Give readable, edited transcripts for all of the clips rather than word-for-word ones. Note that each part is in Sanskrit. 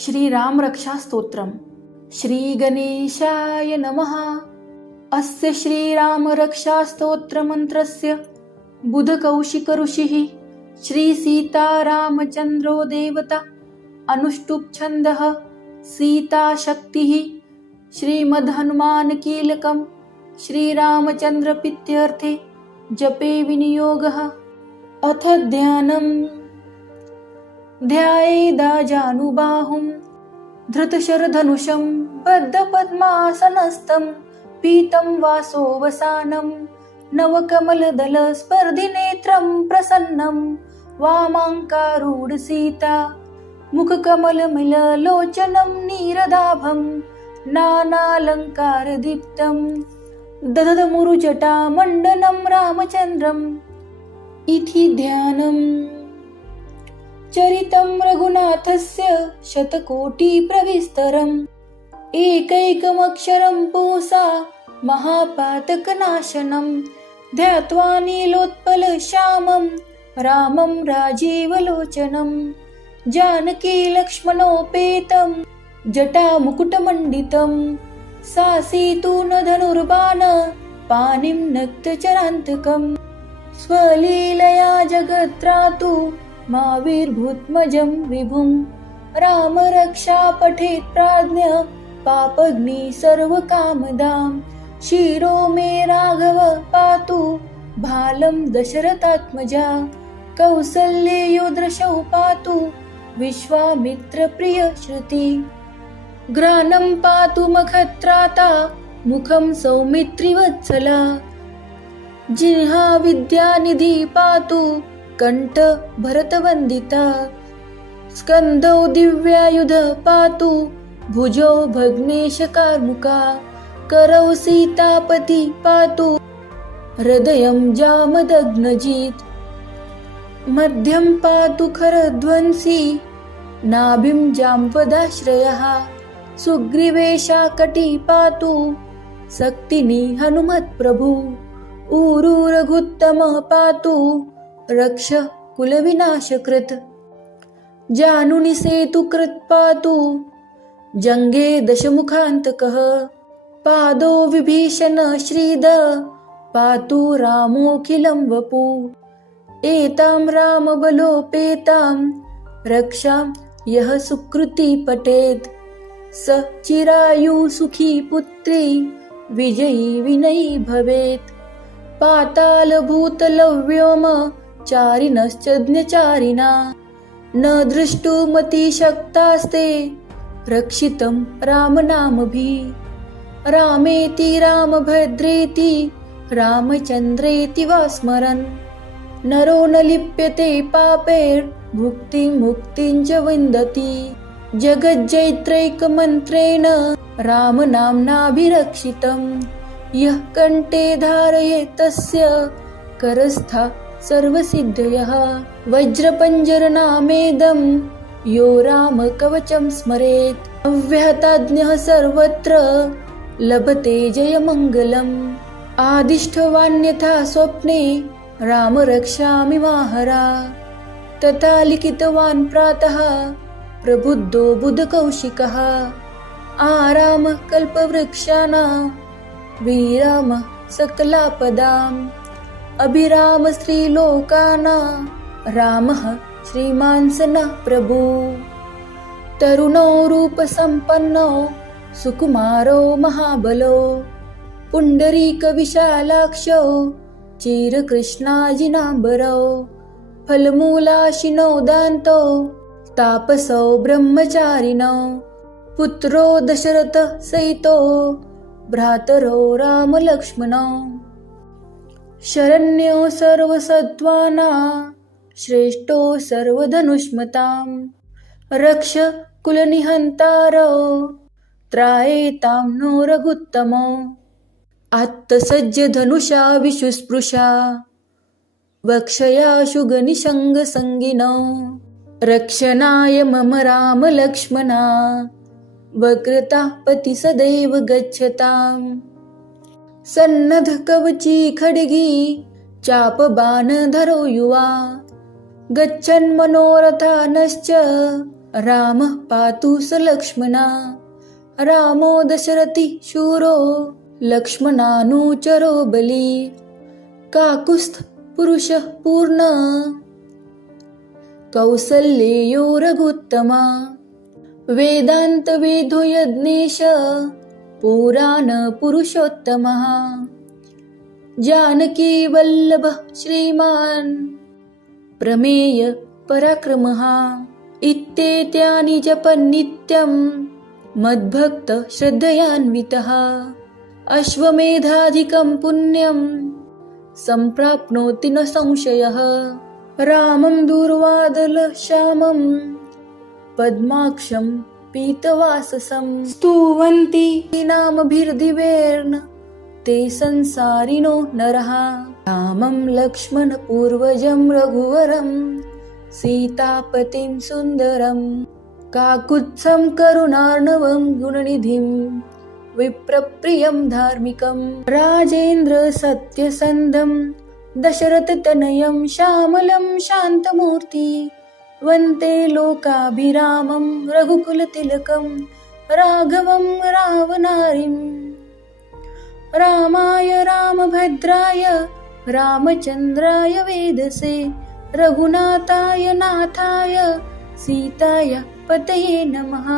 श्रीराम रक्षा स्तोत्रम श्री गणेशाय नमः। अस्य श्रीराम रक्षा स्तोत्र मंत्रस्य बुध कौशिक ऋषिः श्री सीता रामचंद्रो देवता अनुष्टुप छंदः सीता शक्तिः श्रीमद् हनुमान कीलकम् श्रीरामचंद्र प्रीत्यर्थे जपे विनियोगः। अथ ध्यानम् ध्यायेदाजानुबाहुं धृतशरधनुषं बद्धपद्मासनस्थं पीतं वासोवसानं नवकमलदलस्पर्धिनेत्रं प्रसन्नं वामाङ्कारूढसीता मुखकमलमिललोचनं नीरदाभं नानालङ्कारदीप्तं दधदमुरुजटामण्डनं रामचन्द्रम् इति ध्यानम्। चरितं रघुनाथस्य शतकोटिप्रविस्तरम् एकैकमक्षरं पुंसा महापातकनाशनं ध्यात्वा नीलोत्पलश्यामं रामं राजीवलोचनं जानकी लक्ष्मणोपेतं जटामुकुटमण्डितं सासीतु न धनुर्बाण पाणिं नक्तचरान्तकम् स्वलीलया जगत्रातु माविर्भूतमजं विभुं राम रक्षा पठेत् प्राज्ञ पापग्नि सर्वकामदां शिरो मे राघव पातु भालं दशरथात्मजा कौसल्ययो दृशौ पातु विश्वामित्र प्रिय श्रुति ग्रानं पातु मखत्राता मुखं सौमित्रिवत्सला जिह्वा विद्यानिधि पातु कंठ भरतवंदिता स्कंदौ दिव्यायुध पातु भुजौ भग्नेश कार्मुका करौ सीतापति पातु हृदयं जामदग्नजित् मध्यं पातु खरध्वंसी नाभिं जाम्पदाश्रयः सुग्रीवेशाकटी पातु शक्तिनी हनुमत्प्रभु ऊरु रघुत्तमः पातु रक्ष कुलविनाशकृत् जानुनि सेतुकृत् पातु जङ्गे दशमुखान्तकः पादो विभीषण श्रीद पातु रामोऽखिलं वपु एतां रामबलोपेतां रक्षां यः सुकृती पठेत् स चिरायु सुखी पुत्री विजयी विनयी भवेत् पातालभूतलव्योम चारिणश्चज्ञचारिणा न दृष्टुमतिशक्तास्ते रक्षितं रामनामभिः रामेति रामभद्रेति रामचन्द्रेति वा स्मरन् नरो न लिप्यते पापैर्भुक्तिं मुक्तिं च विन्दति जगज्जैत्रैकमन्त्रेण रामनाम्नाभिरक्षितं यः कण्ठे धारयेत् तस्य करस्था सर्वसिद्धयः वज्रपञ्जरनामेदं यो रामकवचं स्मरेत् अव्याहताज्ञः सर्वत्र लभते जयमङ्गलम् आदिष्टवान्यथा स्वप्ने राम रक्षामि माहरा तथा लिखितवान् प्रातः प्रबुद्धो बुधकौशिकः आराम कल्पवृक्षाणां विराम सकलापदाम् अभिराम स्त्रीलोकानां रामः श्रीमान् स नः प्रभु तरुणो रूपसम्पन्नो सुकुमारो महाबलो पुण्डरीकविशालाक्षो चिरकृष्णाजिनाम्बरो फलमूलाशिनो दान्तो तापसो ब्रह्मचारिणो पुत्रो दशरथः सहितो भ्रातरो रामलक्ष्मणो शरण्यो सर्वसत्त्वानां श्रेष्ठो सर्वधनुष्मतां रक्ष कुलनिहन्तारो त्रायेतां नो रघुत्तमो आत्तसज्ज धनुषा विशुस्पृशा वक्षया शुगनिषङ्गसङ्गिनो रक्षणाय मम राम लक्ष्मणा वक्रतः पति सदैव गच्छताम् सन्नद्ध कवची खड्गी चापबाणधरो युवा गच्छन् मनोरथानश्च रामः पातु स लक्ष्मणा रामो दशरथि शूरो लक्ष्मणानुचरो बली काकुस्थ पुरुषः पूर्ण कौसल्येयो रघुत्तमा वेदांत वेदो यज्ञेश पुराण पुरुषोत्तमः जानकी वल्लभः श्रीमान् प्रमेय पराक्रमः इत्येतानि जपन्नित्यं मद्भक्त श्रद्धयान्वितः अश्वमेधाधिकं पुण्यं सम्प्राप्नोति न संशयः रामं दूर्वादलश्यामं पद्माक्षं पीतवाससं स्तुवन्ति नामभिर्दिवेर्न ते संसारिणो नरः रामं लक्ष्मणपूर्वजं रघुवरं सीतापतिं सुन्दरं काकुत्स्थं करुणार्णवं गुणनिधिं विप्रप्रियं धार्मिकं राजेन्द्रसत्यसन्धं दशरथतनयं श्यामलं शान्तमूर्ति वन्दे लोकाभिरामं रघुकुलतिलकं राघवं रावणारिम् रामाय रामभद्राय रामचन्द्राय वेदसे रघुनाथाय नाथाय सीताय पतये नमः।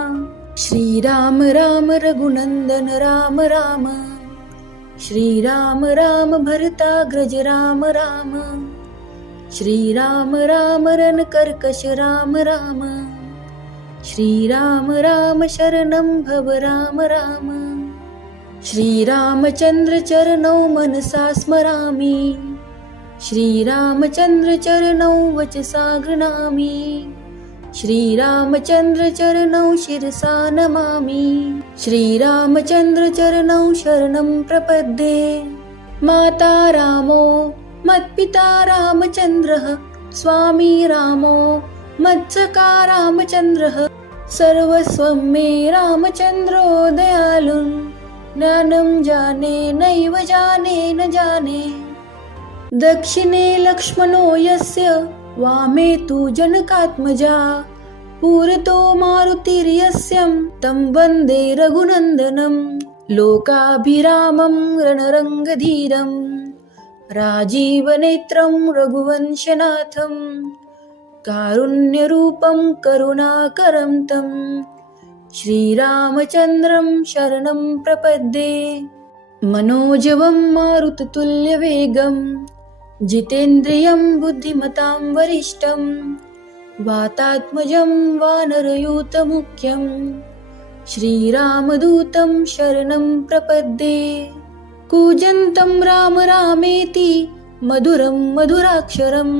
श्रीराम राम रघुनन्दन राम राम श्रीराम राम भरताग्रज राम राम श्रीराम राम रणकर्कश राम राम श्रीराम राम शरणं भव राम राम श्रीरामचन्द्र चरणौ मनसा स्मरामि श्रीरामचन्द्र चरणौ वचसा गृह्णामि श्रीरामचन्द्र चरणौ शिरसा नमामि श्रीरामचन्द्र चरणौ शरणं प्रपद्ये माता रामो मत्पिता रामचन्द्रः स्वामी रामो मत्सखा रामचन्द्रः सर्वस्वं मे रामचन्द्रो दयालुः ज्ञानं जाने नैव जाने न जाने दक्षिणे लक्ष्मणो यस्य वामे तु जनकात्मजा पुरतो मारुतिर्यस्यं तं वन्दे रघुनन्दनं लोकाभिरामं रणरङ्गधीरं राजीवनेत्रं रघुवंशनाथं कारुण्यरूपं करुणाकरं तं श्रीरामचन्द्रं शरणं प्रपद्ये मनोजवं मारुततुल्यवेगं जितेन्द्रियं बुद्धिमतां वरिष्ठं वातात्मजं वानरयूतमुख्यं श्रीरामदूतं शरणं प्रपद्ये कूजन्तं राम रामेति मधुरं मधुराक्षरम्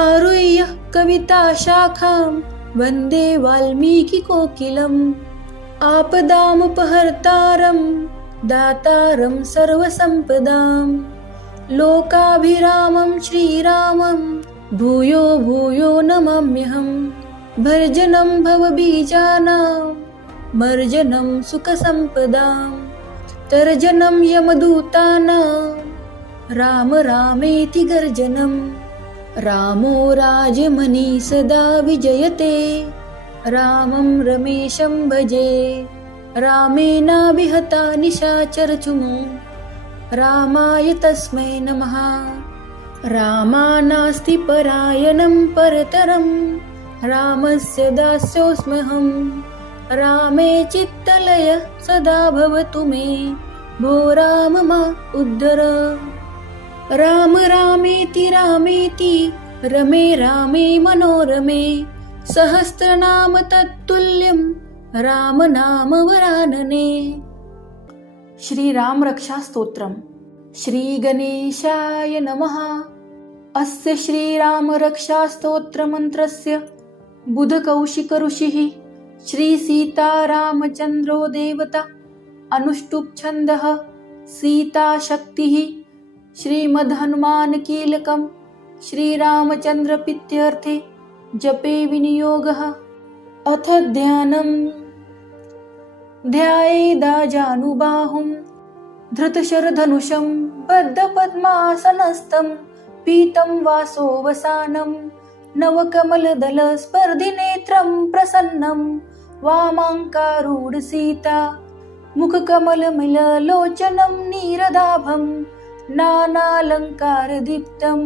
आरुह्य कविताशाखां वन्दे वाल्मीकिकोकिलम् आपदामुपहर्तारं दातारं सर्वसम्पदां लोकाभिरामं श्रीरामं भूयो भूयो नमाम्यहं भर्जनं भवबीजानां मर्जनं सुखसम्पदां तर्जनं यमदूतानां राम रामेति गर्जनं रामो राजमणि सदा विजयते रामं रमेशं भजे रामेणाभिहता निशाचरचुमो रामाय तस्मै नमः रामानास्ति परायणं परतरं रामस्य दास्योऽस्म्यहं रामे चित्तलय सदा भवतु मे भो राम मा उद्धर राम रामेति रामेति रमे रामे मनोरमे सहस्रनाम तत्तुल्यं राम नाम वरानने। श्री राम रक्षा स्तोत्रम्। श्री गणेशाय नमः। अस्य श्री राम रक्षा स्तोत्र मंत्रस्य बुधकौशिक ऋषिः श्री सीता रामचन्द्रो देवता अनुष्टुप् छन्दः सीता शक्तिः श्रीमद् हनुमान कीलकं श्रीरामचन्द्र प्रीत्यर्थे जपे विनियोगः। अथ ध्यानम्। ध्यायेदाजानुबाहुं धृतशरधनुषं बद्धपद्मासनस्थं पीतं वासोऽवसानं नवकमलदलस्पर्धिनेत्रं प्रसन्नं वामाङ्कारूढसीता मुखकमलमिललोचनं नीरदाभं नानालङ्कारदीप्तं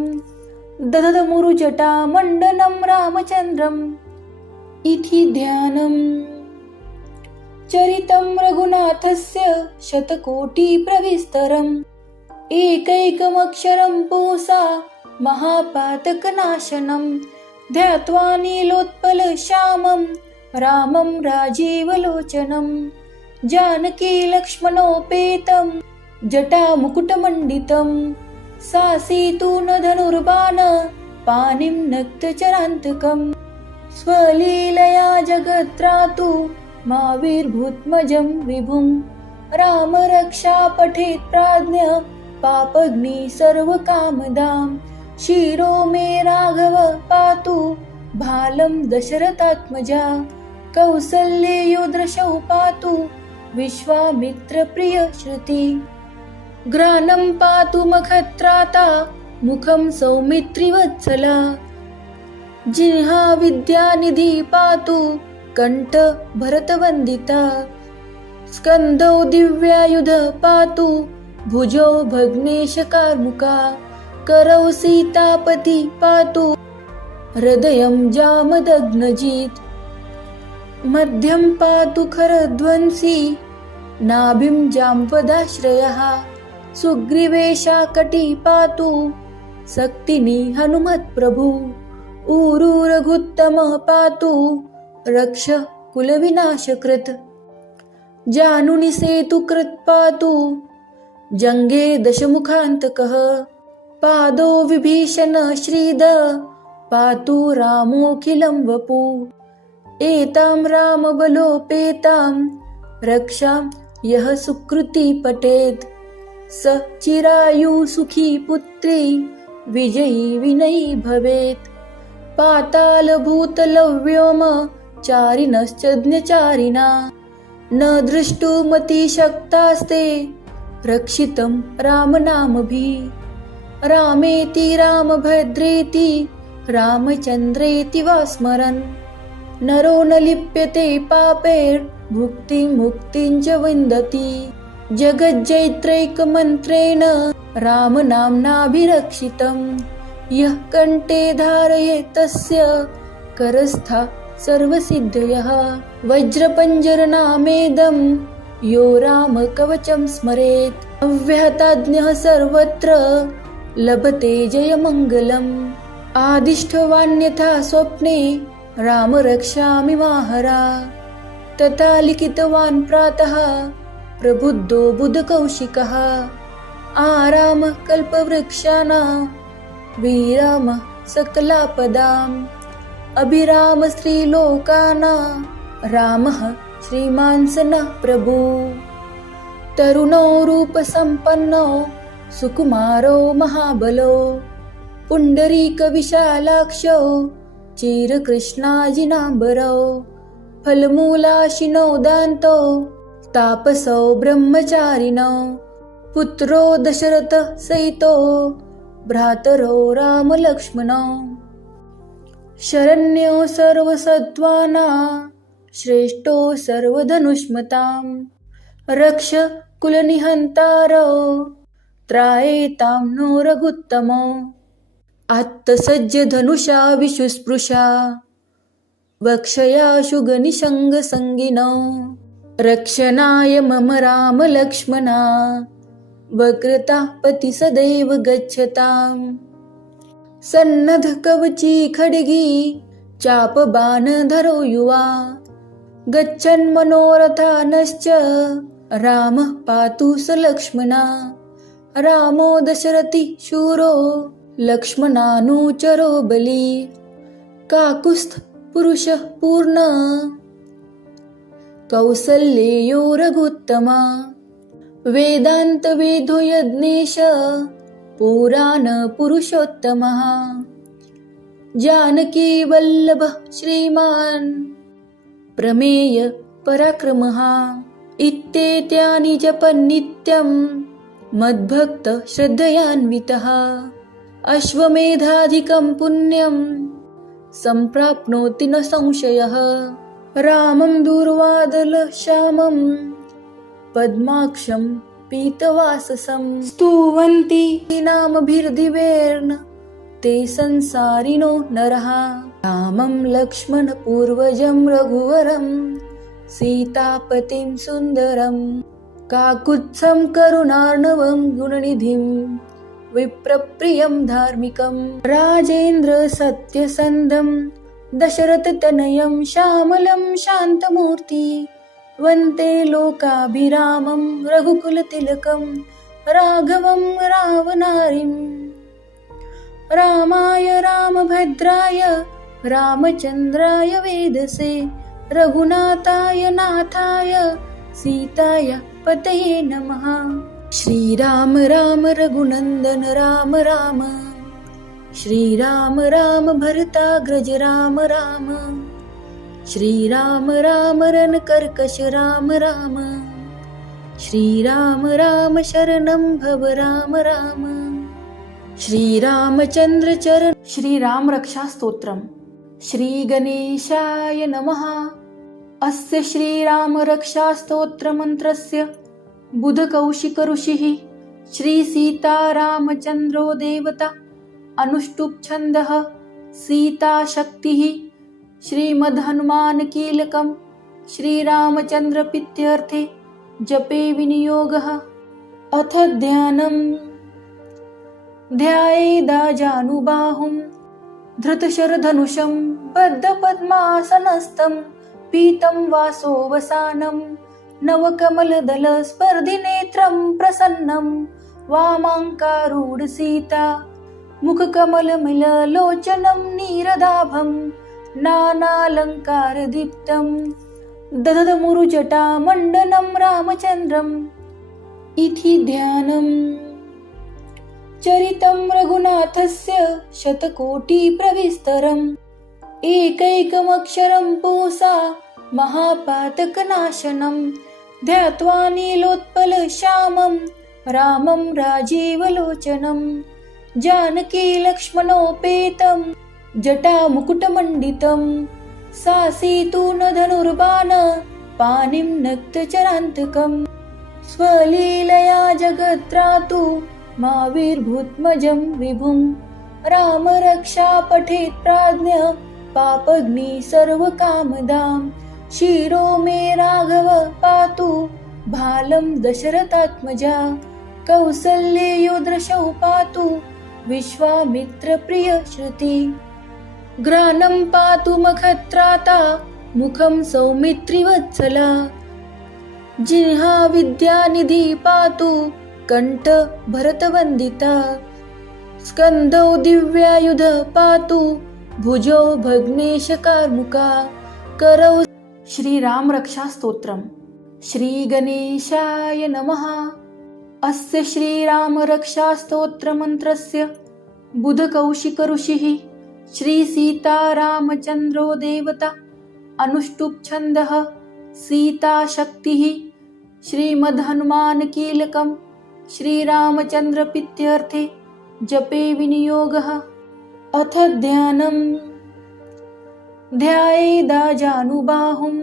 दधमुरुजटामण्डनं रामचन्द्रम् इति ध्यानम्। चरितं रघुनाथस्य शतकोटिप्रविस्तरम् एकैकमक्षरं पुंसा महापातकनाशनं ध्यात्वा नीलोत्पलश्यामं रामं राजीवलोचनं जानकी लक्ष्मणोपेतं जटामुकुटमण्डितं सासीतु न धनुर्बाण पाणिं नक्तचरान्तकं स्वलीलया जगत्रातु माविर्भूतमजं विभुं राम रक्षा पठेत् प्राज्ञ पापग्नि सर्वकामदां शिरो मे राघव पातु भालं दशरथात्मजा कौसल्येयो दृशौ पातु विश्वामित्रप्रिय श्रुति घ्राणं पातु मखत्राता मुखं सौमित्रिवत्सला जिह्वा विद्यानिधि पातु कंठ भरतवन्दिता स्कन्धौ दिव्यायुध पातु भुजौ भग्नेशकार्मुका करौ सीतापति पातु हृदयं जामदग्नजित् मध्यं पातु खरध्वंसी नाभिं जाम्पदाश्रयः सुग्रीवेशाकटी पातु शक्तिनी हनुमत्प्रभु ऊरू रघुत्तमः पातु रक्ष कुलविनाशकृत् जानुनि सेतुकृत् पातु जङ्गे दशमुखान्तकः पादो विभीषण श्रीद पातु रामोऽखिलं वपु एतां रामबलोपेतां रक्षां यः सुकृती पठेत् स चिरायु सुखी पुत्री विजयी विनयी भवेत् पातालभूतलव्योम चारिणश्चज्ञचारिणा न दृष्टुमतिशक्तास्ते रक्षितं रामनामभिः रामेति रामभद्रेति रामचन्द्रेति वा स्मरन् नरो न लिप्यते पापैर्भुक्तिं मुक्तिं च विन्दति जगज्जैत्रैकमन्त्रेण रामनाम्नाभिरक्षितं यः कण्ठे धारयेत् तस्य करस्था सर्वसिद्धयः वज्रपञ्जरनामेदं यो रामकवचं स्मरेत् अव्याहताज्ञः सर्वत्र लभते जयमङ्गलम् आदिष्टवान्यथा स्वप्ने राम रक्षामि माहरा तथा लिखितवान् प्रातः प्रबुद्धो बुधकौशिकः आराम कल्पवृक्षाणां विराम सकलापदाम् अभिराम स्त्रीलोकानां रामः श्रीमान् स नः प्रभु तरुणो रूपसम्पन्नो सुकुमारो महाबलो पुण्डरीकविशालाक्षो चिरकृष्णाजिनाम्बरो फलमूलाशिनो दान्तो तापसो ब्रह्मचारिणो पुत्रो दशरथः सहितो भ्रातरो रामलक्ष्मणो शरण्यो सर्वसत्त्वानां श्रेष्ठो सर्वधनुष्मतां रक्ष कुलनिहन्तारो त्रायेतां नो रघुत्तमो आत्तसज्ज धनुषा विशुस्पृशा वक्षया शुगनिषङ्गसङ्गिनो रक्षणाय मम राम लक्ष्मणा वक्रतः पति सदैव गच्छताम् सन्नद्ध कवची खड्गी चापबाणधरो युवा गच्छन् मनोरथानश्च रामः पातु स लक्ष्मणा रामो दशरथि शूरो लक्ष्मणानुचरो बली काकुस्थ पुरुषः पूर्ण कौसल्येयो रघुत्तमा वेदांत वेदो यज्ञेश पुराण पुरुषोत्तमः जानकी वल्लभः श्रीमान् प्रमेय पराक्रमः इत्येतानि जपन् नित्यं मद्भक्त श्रद्धयान्वितः अश्वमेधाधिकं पुण्यं सम्प्राप्नोति न संशयः। रामं दूर्वादलश्यामं पद्माक्षं पीतवाससं स्तुवन्ति नामभिर्दिवेर्न ते संसारिणो नरः। रामं लक्ष्मणपूर्वजं रघुवरं सीतापतिं सुन्दरं काकुत्स्थं करुणार्णवं गुणनिधिं विप्रप्रियं धार्मिकं राजेन्द्र सत्यसन्धं दशरथतनयं श्यामलं शान्तमूर्ति वन्दे लोकाभिरामं रघुकुलतिलकं राघवं रावणारिम्। रामाय रामभद्राय रामचन्द्राय वेदसे रघुनाथाय नाथाय सीताय पतये नमः। श्रीराम राम रघुनन्दन राम राम श्रीराम राम भरताग्रज राम राम श्रीराम राम रणकर्कश राम राम श्रीराम राम शरणं भव राम राम। श्रीरामचंद्र चरण श्रीराम रक्षा स्तोत्रम। श्री गणेशाय नमः। अस्य श्रीराम रक्षा स्तोत्र मंत्रस्य बुधकौशिक ऋषिः श्री सीतारामचंद्रो देवता अनुष्टुप् छन्दः सीता शक्तिः श्रीमद्हनुमान कीलकं श्रीरामचंद्र प्रीत्यर्थे जपे विनियोगः। अथ ध्यानम्। ध्यायेदाजानुबाहुं धृतशरधनुषं बद्धपद्मासनस्थं पीतं वासोवसानं नवकमलदलस्पर्धिनेत्रं प्रसन्नं वामाङ्कारूढसीता मुखकमलमिललोचनं नीरदाभं नानालङ्कारदीप्तं दधदमुरुजटामण्डनं रामचन्द्रम् इति ध्यानम्। चरितं रघुनाथस्य शतकोटिप्रविस्तरम् एकैकमक्षरं पुंसा महापातकनाशनं ध्यात्वा नीलोत्पलश्यामं रामं राजीवलोचनं जानकी लक्ष्मणोपेतं जटामुकुटमण्डितं सासीतु न धनुर्बाण पाणिं नक्तचरान्तकं स्वलीलया जगत्रातु माविर्भूत्मजं विभुं राम रक्षा पठेत् प्राज्ञ पापग्नि सर्वकामदां शिरो मे राघव पातु भालं दशरथात्मजा कौसल्येयो दृशौ पातु विश्वामित्र प्रिय श्रुति घ्राणं पातु मखत्राता मुखं सौमित्रिवत्सला जिह्वा विद्यानिधि पातु कंठ भरतवन्दिता स्कन्धौ दिव्यायुध पातु भुजौ भग्नेशकार्मुका करौ। श्रीराम रक्षा स्तोत्रम। श्री गणेशाय नमः। अस्य श्रीराम रक्षा स्तोत्र मंत्रस्य बुधकौशिक ऋषिः श्री सीतारामचंद्रो देवता अनुष्टुप् छन्दः सीता शक्तिः श्रीमद्हनुमान कीलकं श्रीरामचंद्र प्रीत्यर्थे जपे विनियोगः। अथ ध्यानम्। ध्यायेदाजानुबाहुं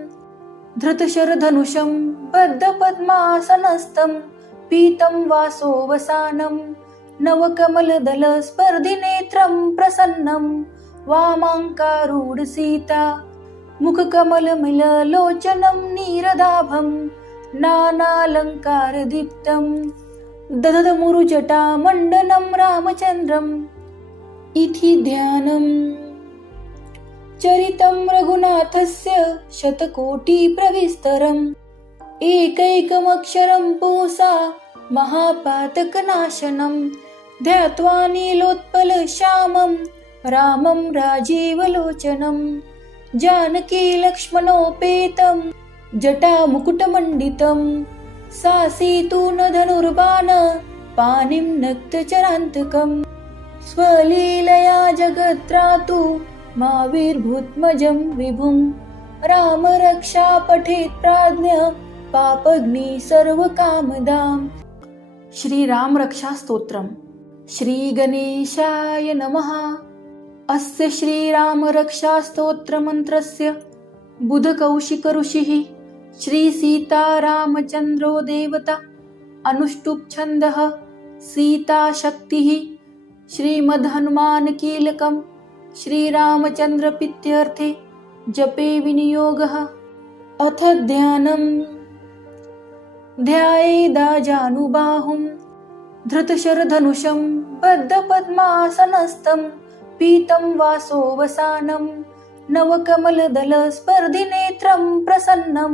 धृतशरधनुषं बद्धपद्मासनस्थं पीतं वासोवसानं नवकमलदलस्पर्धिनेत्रं प्रसन्नं वामाङ्कारूढसीता मुखकमलमिललोचनं नीरदाभं नानालङ्कारदीप्तं दधदमुरुजटामण्डनं रामचन्द्रम् इति ध्यानम्। चरितं रघुनाथस्य शतकोटिप्रविस्तरम् एकैकमक्षरं पुंसा महापातकनाशनं ध्यात्वा नीलोत्पलश्यामं रामं राजीवलोचनं जानकी लक्ष्मणोपेतं जटामुकुटमण्डितं सासीतु न धनुर्बाण पाणिं नक्तचरान्तकं स्वलीलया जगत्रातु माविर्भूत्मजं विभुं राम रक्षा पठेत् प्राज्ञ पापग्नि सर्वकामदां। श्रीराम रक्षा स्तोत्रम। श्री गणेशाय नमः। अस्य श्रीरामरक्षास्तोत्रमन्त्रस्य बुधकौशिक ऋषिः श्रीसीतारामचन्द्रो देवता अनुष्टुप् छन्दः सीताशक्तिः श्रीमद्हनुमानकीलकं श्रीरामचन्द्रप्रीत्यर्थे जपे विनियोगः। अथ ध्यानम्। ध्यायेदाजानुबाहुं धृतशरधनुषं बद्धपद्मासनस्थं पीतं वासोवसानं नवकमलदलस्पर्धिनेत्रं प्रसन्नं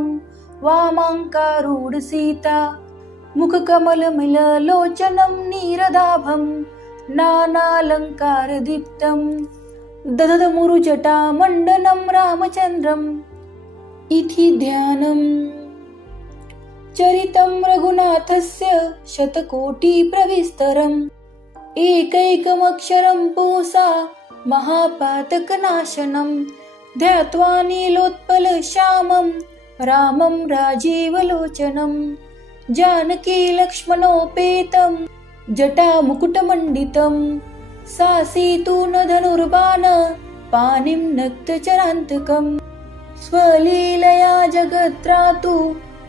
वामाङ्कारूढसीता मुखकमलमिललोचनं नीरदाभं नानालङ्कारदीप्तं दधदमुरुजटामण्डनं रामचन्द्रम् इति ध्यानम्। चरितं रघुनाथस्य शतकोटिप्रविस्तरम् एकैकमक्षरं पुंसा महापातकनाशनं ध्यात्वा नीलोत्पलश्यामं रामं राजीवलोचनं जानकी लक्ष्मणोपेतं जटामुकुटमण्डितं सासीतु न धनुर्बाण पाणिं नक्तचरान्तकम् स्वलीलया जगत्रातु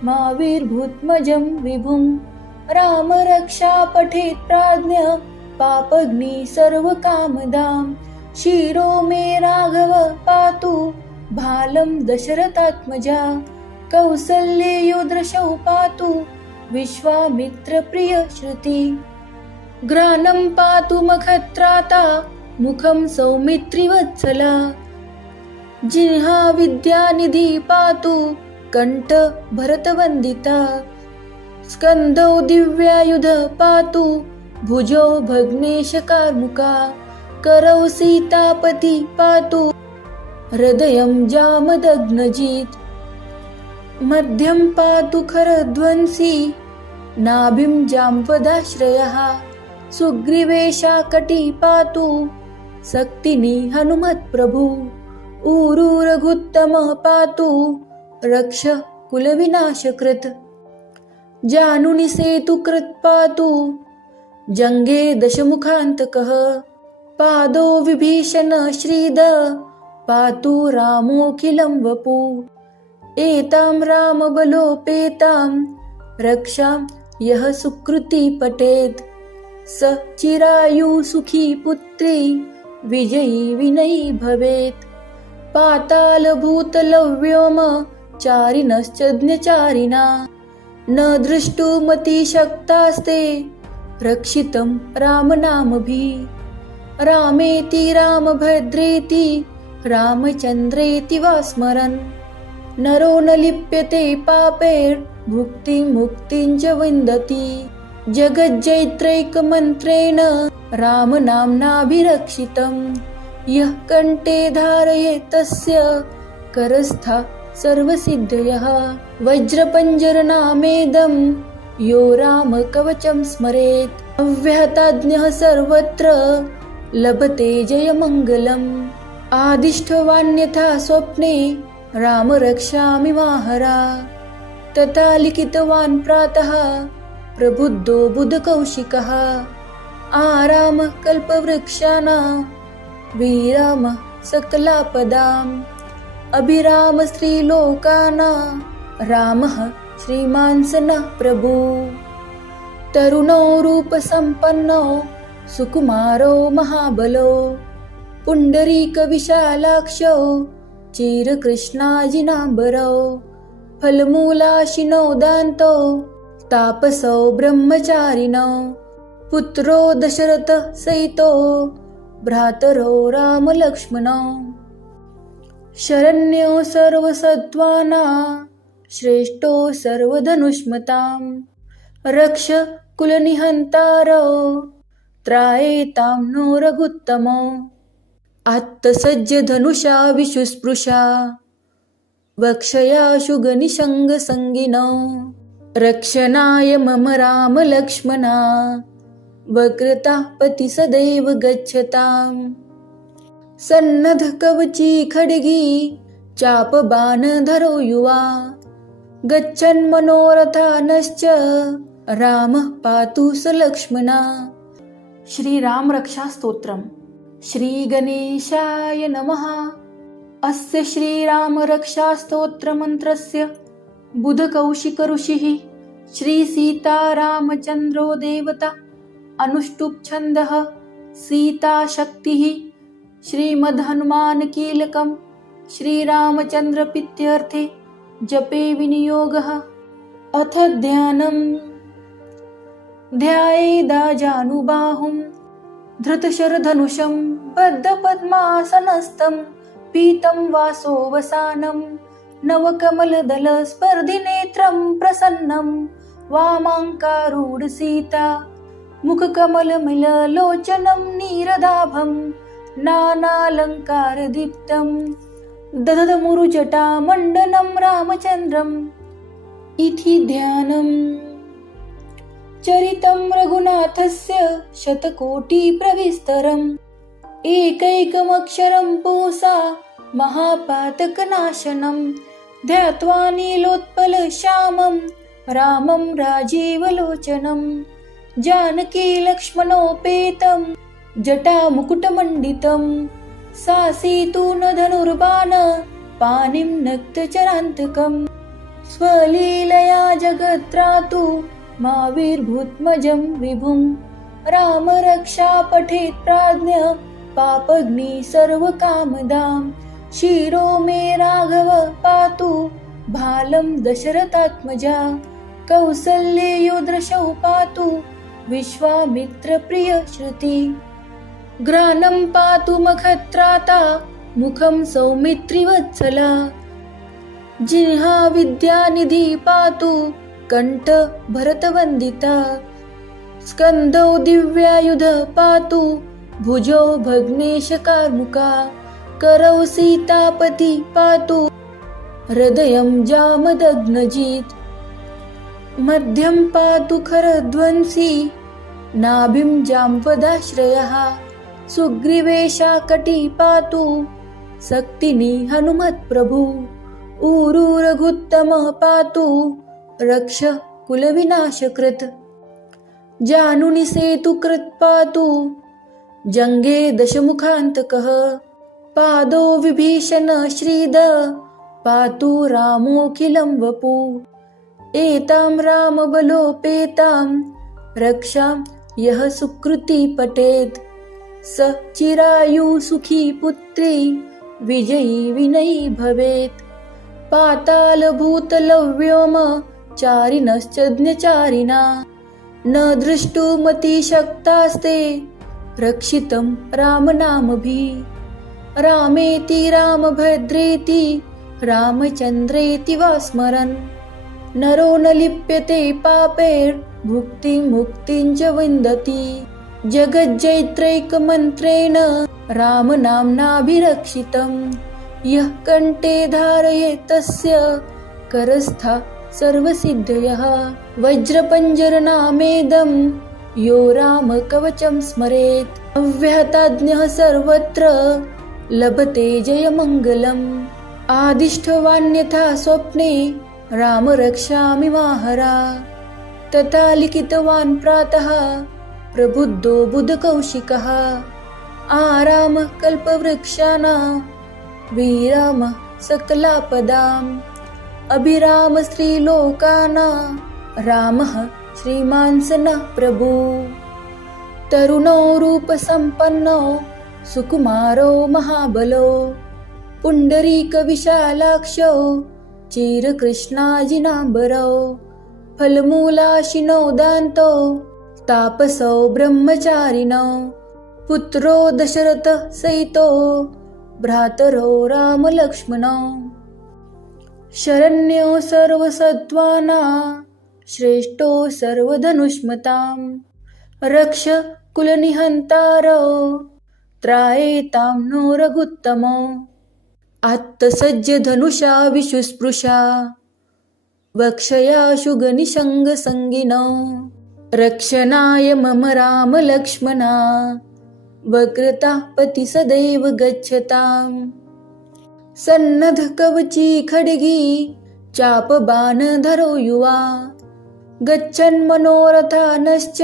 माविर्भूत्मजं विभुं राम रक्षा पठेत् प्राज्ञ पापग्नि सर्वकामदां शिरो मे राघव पातु भालं दशरथात्मजा कौसल्येयो दृशौ पातु विश्वामित्रप्रिय श्रुति घ्राणं पातु मखत्राता मुखं सौमित्रिवत्सला जिह्वा विद्यानिधि पातु कंठ भरतवन्दिता स्कन्धौ दिव्यायुध पातु भुजौ भग्नेशकार्मुका करौ सीतापति पातु हृदयं जामदग्नजित् मध्यं पातु खरध्वंसी नाभिं जाम्पदाश्रयः सुग्रीवेशा कटी पातु शक्तिनी हनुमत्प्रभु ऊरु रघुत्तमः पातु रक्ष कुलविनाशकृत् जानुनि सेतुकृत् पातु जङ्गे दशमुखान्तकः पादो विभीषण श्रीद पातु रामोऽखिलं वपु एतां रामबलोपेतां रक्षां यः सुकृती पठेत् स चिरायु सुखी पुत्री विजयी विनयी भवेत् पातालभूतलव्योम चारिणश्चज्ञचारिणा न दृष्टुमतिशक्तास्ते रक्षितं रामनामभिः रामेति रामभद्रेति रामचन्द्रेति वा स्मरन् नरो न लिप्यते पापैर्भुक्तिं मुक्तिं च विन्दति जगज्जैत्रैकमन्त्रेण रामनाम्नाभिरक्षितं यः कण्ठे धारयेत् तस्य करस्था सर्वसिद्धयः वज्रपञ्जरनामेदं यो रामकवचं स्मरेत् अव्याहताज्ञः सर्वत्र लभते जयमङ्गलम् आदिष्टवान्यथा स्वप्ने राम रक्षामि माहरा तथा लिखितवान् प्रातः प्रबुद्धो बुधकौशिकः आराम कल्पवृक्षाणां विराम सकलापदाम् अभिराम श्रीलोकानां रामः श्रीमान् स नः प्रभु तरुणो रूपसम्पन्नो सुकुमारो महाबलो पुण्डरीकविशालाक्षो चिरकृष्णाजिनाम्बरो फलमूलाशिनो दान्तो तापसो ब्रह्मचारिणो पुत्रो दशरथः सहितो भ्रातरो रामलक्ष्मणो शरण्यो सर्वसत्त्वानां श्रेष्ठो सर्वधनुष्मतां रक्ष कुलनिहन्तारो त्रायेतां नो रघुत्तमो आत्तसज्जधनुषा विशुस्पृशा वक्षया शुगनिषङ्गसङ्गिनो रक्षणाय मम रामलक्ष्मणा वक्रतः पति सदैव गच्छताम् सन्नद्धकवची खड्गी चापबाणधरो युवा गच्छन्मनोरथानश्च रामः पातु स लक्ष्मणा। श्रीराम रक्षा स्तोत्रम। श्री गणेशाय नमः। अस्य श्रीरामरक्षास्तोत्रमन्त्रस्य बुधकौशिक ऋषिः श्रीसीतारामचन्द्रो देवता। अनुष्टुप् छन्दः सीताशक्तिः। श्रीमद्हनुमानकीलकं श्रीरामचन्द्रप्रीत्यर्थे जपे विनियोगः। अथ ध्यानम्। ध्यायेदाजानुबाहुं धृतशरधनुषं बद्धपद्मासनस्थं पीतं वासोवसानं नवकमलदलस्पर्धिनेत्रं प्रसन्नं वामाङ्कारूढसीता मुखकमलमिललोचनं नीरदाभं नानालङ्कारदीप्तं दधमुरुजटामण्डनं रामचन्द्रम् इति ध्यानम्। चरितं रघुनाथस्य शतकोटिप्रविस्तरम् एकैकमक्षरं पुंसा महापातकनाशनं ध्यात्वा नीलोत्पलश्यामं रामं राजीवलोचनं जानकी लक्ष्मणोपेतं जटामुकुटमण्डितं सासीतु न धनुर्बाण पाणिं नक्तचरान्तकं स्वलीलया जगत्रातु माविर्भूतमजं विभुं राम रक्षा पठेत् प्राज्ञ पापग्नि सर्वकामदां शिरो मे राघव पातु भालं दशरथात्मजा कौसल्येयो दृशौ पातु विश्वामित्रप्रिय श्रुति ग्रानं पातु मखत्राता मुखं सौमित्रिवत्सला जिह्वा विद्यानिधि पातु कंठ भरतवन्दिता स्कन्धौ दिव्यायुध पातु भुजौ भग्नेशकार्मुका करौ सीतापति पातु हृदयं जामदग्नजित् मध्यं पातु खरध्वंसी नाभिं जाम्पदाश्रयः सुग्रीवेशाकटी पातु शक्तिनी हनुमत्प्रभु ऊरू रघुत्तमः पातु रक्ष कुलविनाशकृत् जानुनि सेतुकृत् पातु जङ्गे दशमुखान्तकः पादो विभीषण श्रीद पातु रामोऽखिलं वपु एतां रामबलोपेतां रक्षां यः सुकृती पठेत् स चिरायु सुखी पुत्री विजयी विनयी भवेत् पातालभूतलव्योम चारिणश्चज्ञचारिणा न दृष्टुमतिशक्तास्ते रक्षितं रामनामभिः रामेति रामभद्रेति रामचन्द्रेति वा स्मरन् नरो न लिप्यते पापैर्भुक्तिं मुक्तिं च विन्दति जगज्जैत्रैकमन्त्रेण रामनाम्नाभिरक्षितं यः कण्ठे धारयेत् तस्य करस्था सर्वसिद्धयः वज्रपञ्जरनामेदं यो रामकवचं स्मरेत् अव्याहताज्ञः सर्वत्र लभते जयमङ्गलम् आदिष्टवान्यथा स्वप्ने राम रक्षामि माहरा तथा लिखितवान् प्रातः प्रबुद्धो बुधकौशिकः आरामः कल्पवृक्षाणां विरामः सकलापदाम् अभिराम स्त्रीलोकानां रामः श्रीमान् स नः प्रभु तरुणो रूपसम्पन्नो सुकुमारो महाबलो पुण्डरीकविशालाक्षो चिरकृष्णाजिनाम्बरो फलमूलाशिनो दान्तो तापसो ब्रह्मचारिणो पुत्रो दशरथः सहितो भ्रातरो रामलक्ष्मणो शरण्यो सर्वसत्त्वानां श्रेष्ठो सर्वधनुष्मतां रक्ष कुलनिहन्तारो त्रायेतां नो रघुत्तमो आत्तसज्ज धनुषा विशुस्पृशा वक्षया शुगनिशङ्गसङ्गिनो रक्षणाय मम राम लक्ष्मणा वक्रतः पति सदैव गच्छताम् सन्नद्ध कवची खड्गी चापबाणधरो युवा गच्छन् मनोरथानश्च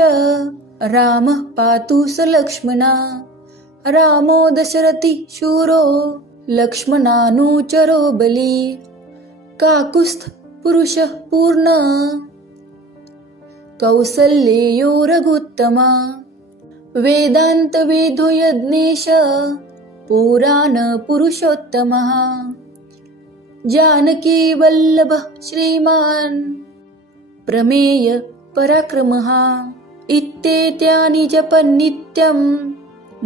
रामः पातु स लक्ष्मणा रामो दशरथि शूरो लक्ष्मणानुचरो बली काकुस्थ पुरुषः पूर्ण कौसल्येयो रघुत्तमा वेदांत वेदो यज्ञेश पुराण पुरुषोत्तमः जानकी वल्लभः श्रीमान् प्रमेय पराक्रमः इत्येतानि जपन्नित्यं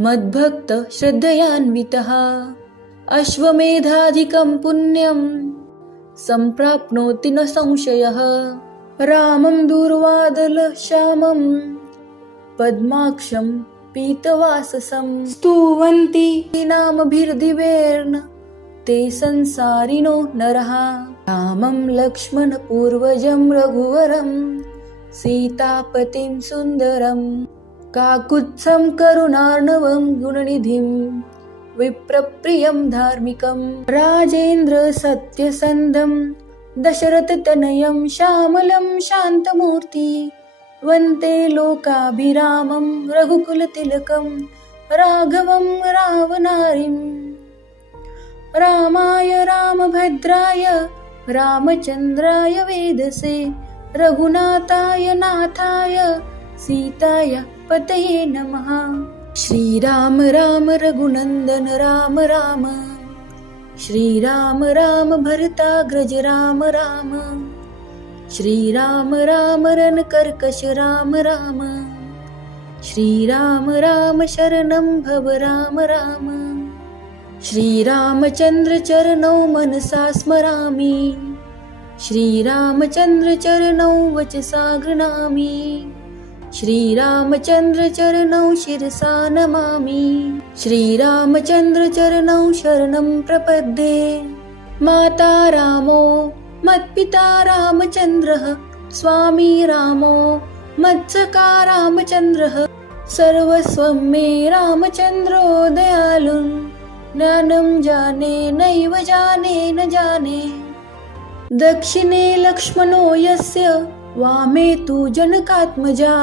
मद्भक्त श्रद्धयान्वितः अश्वमेधाधिकं पुण्यं सम्प्राप्नोति न संशयः रामं दूर्वादलश्यामं पद्माक्षं पीतवाससं स्तुवन्ति नामभिर्दिवेर्न ते संसारिणो नरः रामं लक्ष्मणपूर्वजं रघुवरं सीतापतिं सुन्दरं काकुत्स्थं करुणार्णवं गुणनिधिं विप्रप्रियं धार्मिकं राजेन्द्र सत्यसन्धं दशरथतनयं श्यामलं शान्तमूर्ति वन्दे लोकाभिरामं रघुकुलतिलकं राघवं रावणारिम् रामाय रामभद्राय रामचन्द्राय वेदसे रघुनाथाय नाथाय सीताय पतये नमः। श्रीराम राम रघुनन्दन राम राम श्रीराम राम भरताग्रज राम राम श्रीराम राम रणकर्कश राम राम श्रीराम राम शरणं भव राम राम श्रीरामचन्द्र चरणौ मनसा स्मरामि श्रीरामचन्द्र चरणौ वचसा गृह्णामि श्रीरामचन्द्र चरणौ शिरसा नमामि श्रीरामचन्द्र चरणौ शरणं प्रपद्ये माता रामो मत्पिता रामचन्द्रः स्वामी रामो मत्सखा रामचन्द्रः सर्वस्वं मे रामचन्द्रो दयालुः ज्ञानं जाने नैव जाने न जाने दक्षिणे लक्ष्मणो यस्य वामे तु जनकात्मजा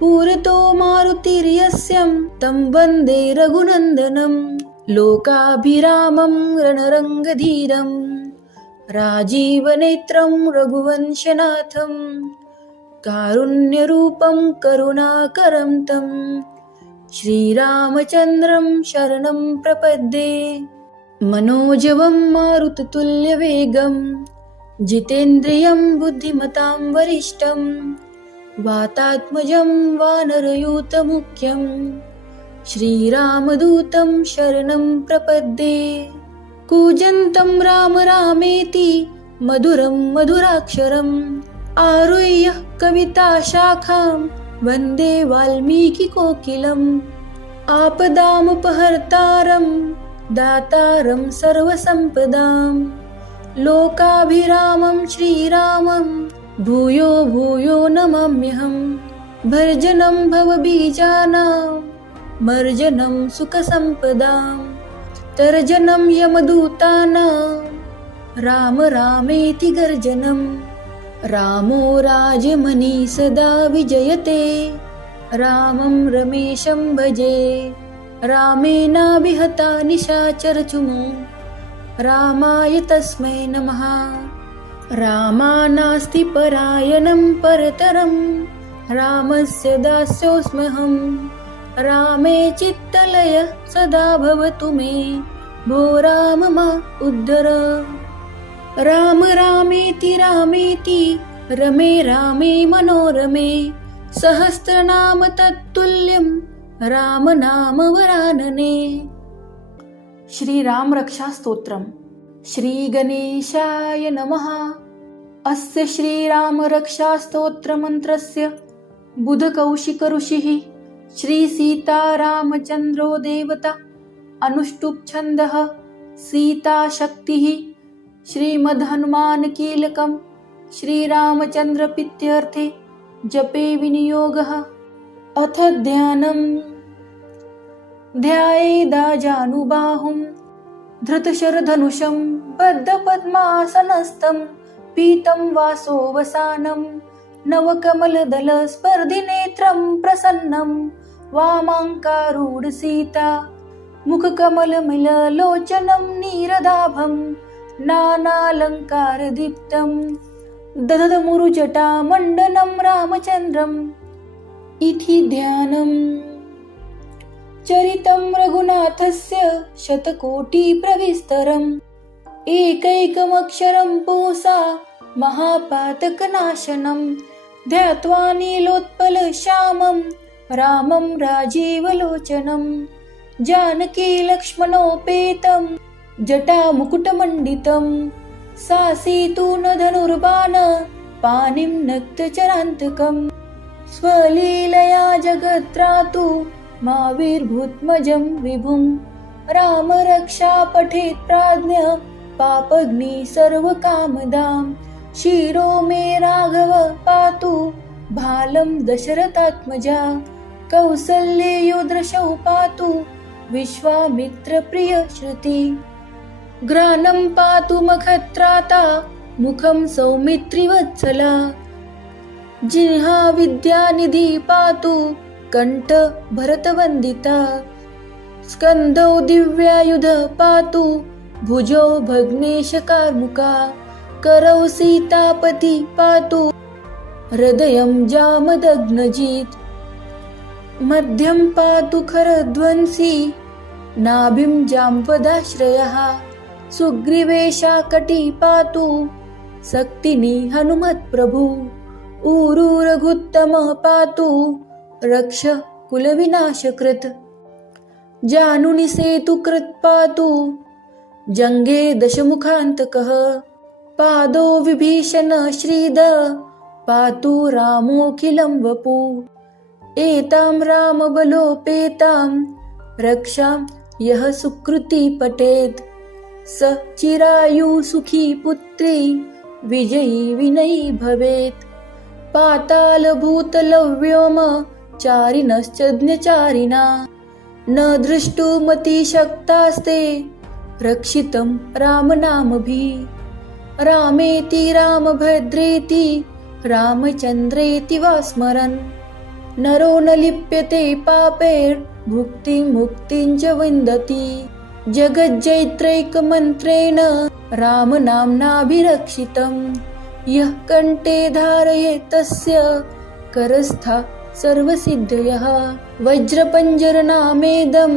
पुरतो मारुतिर्यस्यं तं वन्दे रघुनन्दनं लोकाभिरामं रणरङ्गधीरं राजीवनेत्रं रघुवंशनाथं कारुण्यरूपं करुणाकरं तं श्रीरामचन्द्रं शरणं प्रपद्ये मनोजवं मारुततुल्यवेगं जितेन्द्रियं बुद्धिमतां वरिष्ठं वातात्मजं वानरयूथमुख्यं श्रीरामदूतं शरणं प्रपद्ये कूजन्तं राम रामेति मधुरं मधुराक्षरम् आरुह्य कविताशाखां वन्दे वाल्मीकिकोकिलम् आपदामुपहर्तारं दातारं सर्वसम्पदां लोकाभिरामं श्रीरामं भूयो भूयो नमाम्यहं भर्जनं भवबीजानां मर्जनं सुखसम्पदां तर्जनं यमदूतानां राम रामेति गर्जनं रामो राजमणि सदा विजयते रामं रमेशं भजे रामेणाभिहता निशाचरचुमो रामाय तस्मै नमः रामानास्ति परायणं परतरं रामस्य दास्योऽस्म्यहं रामे चित्तलय सदा भवतु मे भो राम मा उद्धर राम रामेति रामेति रमे रामे मनोरमे सहस्रनाम तत्तुल्यं राम नाम वरानने। श्री राम रक्षा स्तोत्रम। श्री गणेशाय नमः। अस्य श्री राम रक्षा स्तोत्र मंत्रस्य बुधकौशिक ऋषिः श्री सीता रामचंद्रो देवता अनुष्टुप् छन्दः सीता शक्तिः श्रीमद् हनुमान कीलकं श्री रामचंद्र प्रीत्यर्थे जपे विनियोगः। अथ ध्यानम्। ध्यायेदाजानुबाहुं धृतशरधनुषं बद्धपद्मासनस्थं पीतं वासोवसानं नवकमलदलस्पर्धिनेत्रं प्रसन्नं वामाङ्कारूढ सीता मुखकमलमिललोचनं नीरदाभं नानालङ्कारदीप्तं दधदमुरुजटामण्डनं रामचन्द्रम् इति ध्यानम्। चरितं रघुनाथस्य शतकोटिप्रविस्तरम् एकैकमक्षरं पुंसा महापातकनाशनं ध्यात्वा नीलोत्पलश्यामं रामं राजीवलोचनं जानकी लक्ष्मणोपेतं जटामुकुटमण्डितं सासीतु न धनुर्बाण पाणिं नक्तचरान्तकम् स्वलीलया जगत्रातु माविर्भूत्मजं विभुं राम रक्षा पठेत् प्राज्ञ पापग्नि सर्वकामदां शिरो मे राघव पातु भालं दशरथात्मजा कौसल्येयो दृशौ पातु विश्वामित्रप्रिय श्रुति घ्राणं पातु मखत्राता मुखं सौमित्रिवत्सला जिह्वा विद्यानिधि पातु कंठ भरतवन्दिता स्कन्धौ दिव्यायुध पातु भुजौ भग्नेशकार्मुका करौ सीतापति पातु हृदयं जामदग्नजित् मध्यं पातु खरध्वंसी नाभिं जाम्पदाश्रयः सुग्रीवेशाकटी पातु शक्तिनी हनुमत्प्रभु ऊरू रघुत्तमः पातु रक्ष कुलविनाशकृत् जानुनि सेतुकृत् पातु जङ्गे दशमुखान्तकः पादो विभीषण श्रीद पातु रामोऽखिलं वपु एतां रामबलोपेतां रक्षां यः सुकृती पठेत् स चिरायु सुखी पुत्री विजयी विनयी भवेत् पातालभूतलव्योम चारिणश्चज्ञचारिणा न दृष्टुमतिशक्तास्ते रक्षितं रामनामभिः रामेति रामभद्रेति रामचन्द्रेति वा स्मरन् नरो न लिप्यते पापैर्भुक्तिं मुक्तिं च विन्दति जगज्जैत्रैकमन्त्रेण रामनाम्नाभिरक्षितं यः कण्ठे धारयेत् तस्य करस्था सर्वसिद्धयः वज्रपञ्जरनामेदं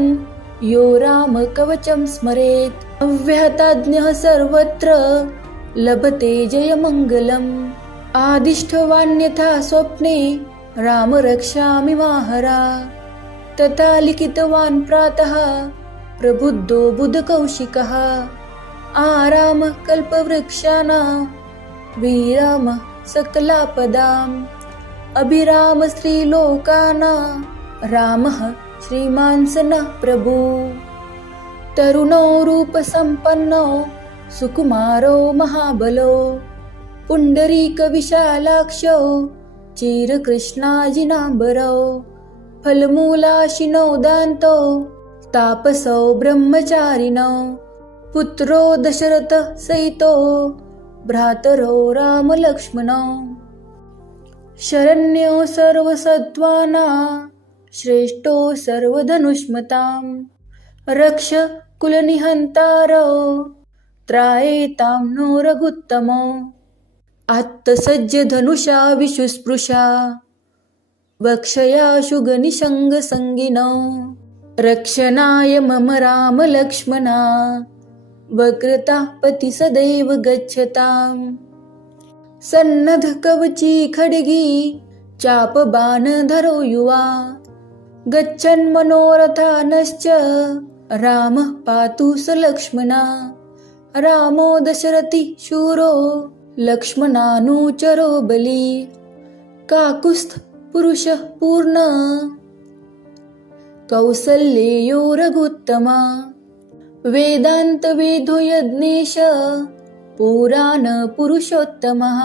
यो रामकवचं स्मरेत् अव्याहताज्ञः सर्वत्र लभते जयमङ्गलम् आदिष्टवान्यथा स्वप्ने राम रक्षामि माहरा तथा लिखितवान् प्रातः प्रबुद्धो बुधकौशिकः आराम कल्पवृक्षाणां विराम सकलापदाम् अभिराम स्त्रीलोकानां रामः श्रीमान् स नः प्रभु तरुणो रूपसम्पन्नो सुकुमारो महाबलो पुण्डरीकविशालाक्षो चिरकृष्णाजिनाम्बरौ फलमूलाशिनो दान्तो तापसौ ब्रह्मचारिणौ पुत्रो दशरथः सहितो भ्रातरौ रामलक्ष्मणौ शरण्यो सर्वसत्त्वानां श्रेष्ठो सर्वधनुष्मतां रक्ष कुलनिहन्तारौ त्रायेतां नो रघुत्तमो आत्तसज्जधनुषा विशुस्पृशा वक्षया शुगनिषङ्गसङ्गिनौ रक्षणाय मम रामलक्ष्मणा वक्रतः पति सदैव गच्छताम् सन्नद्धकवची खड्गी चापबाणधरो युवा गच्छन्मनोरथानश्च रामः पातु स लक्ष्मणा रामो दशरथी शूरो लक्ष्मणानुचरो बली काकुस्थ पुरुषः पूर्ण कौसल्येयो रघुत्तमा वेदान्तवेदो यज्ञेश पुराण पुरुषोत्तमः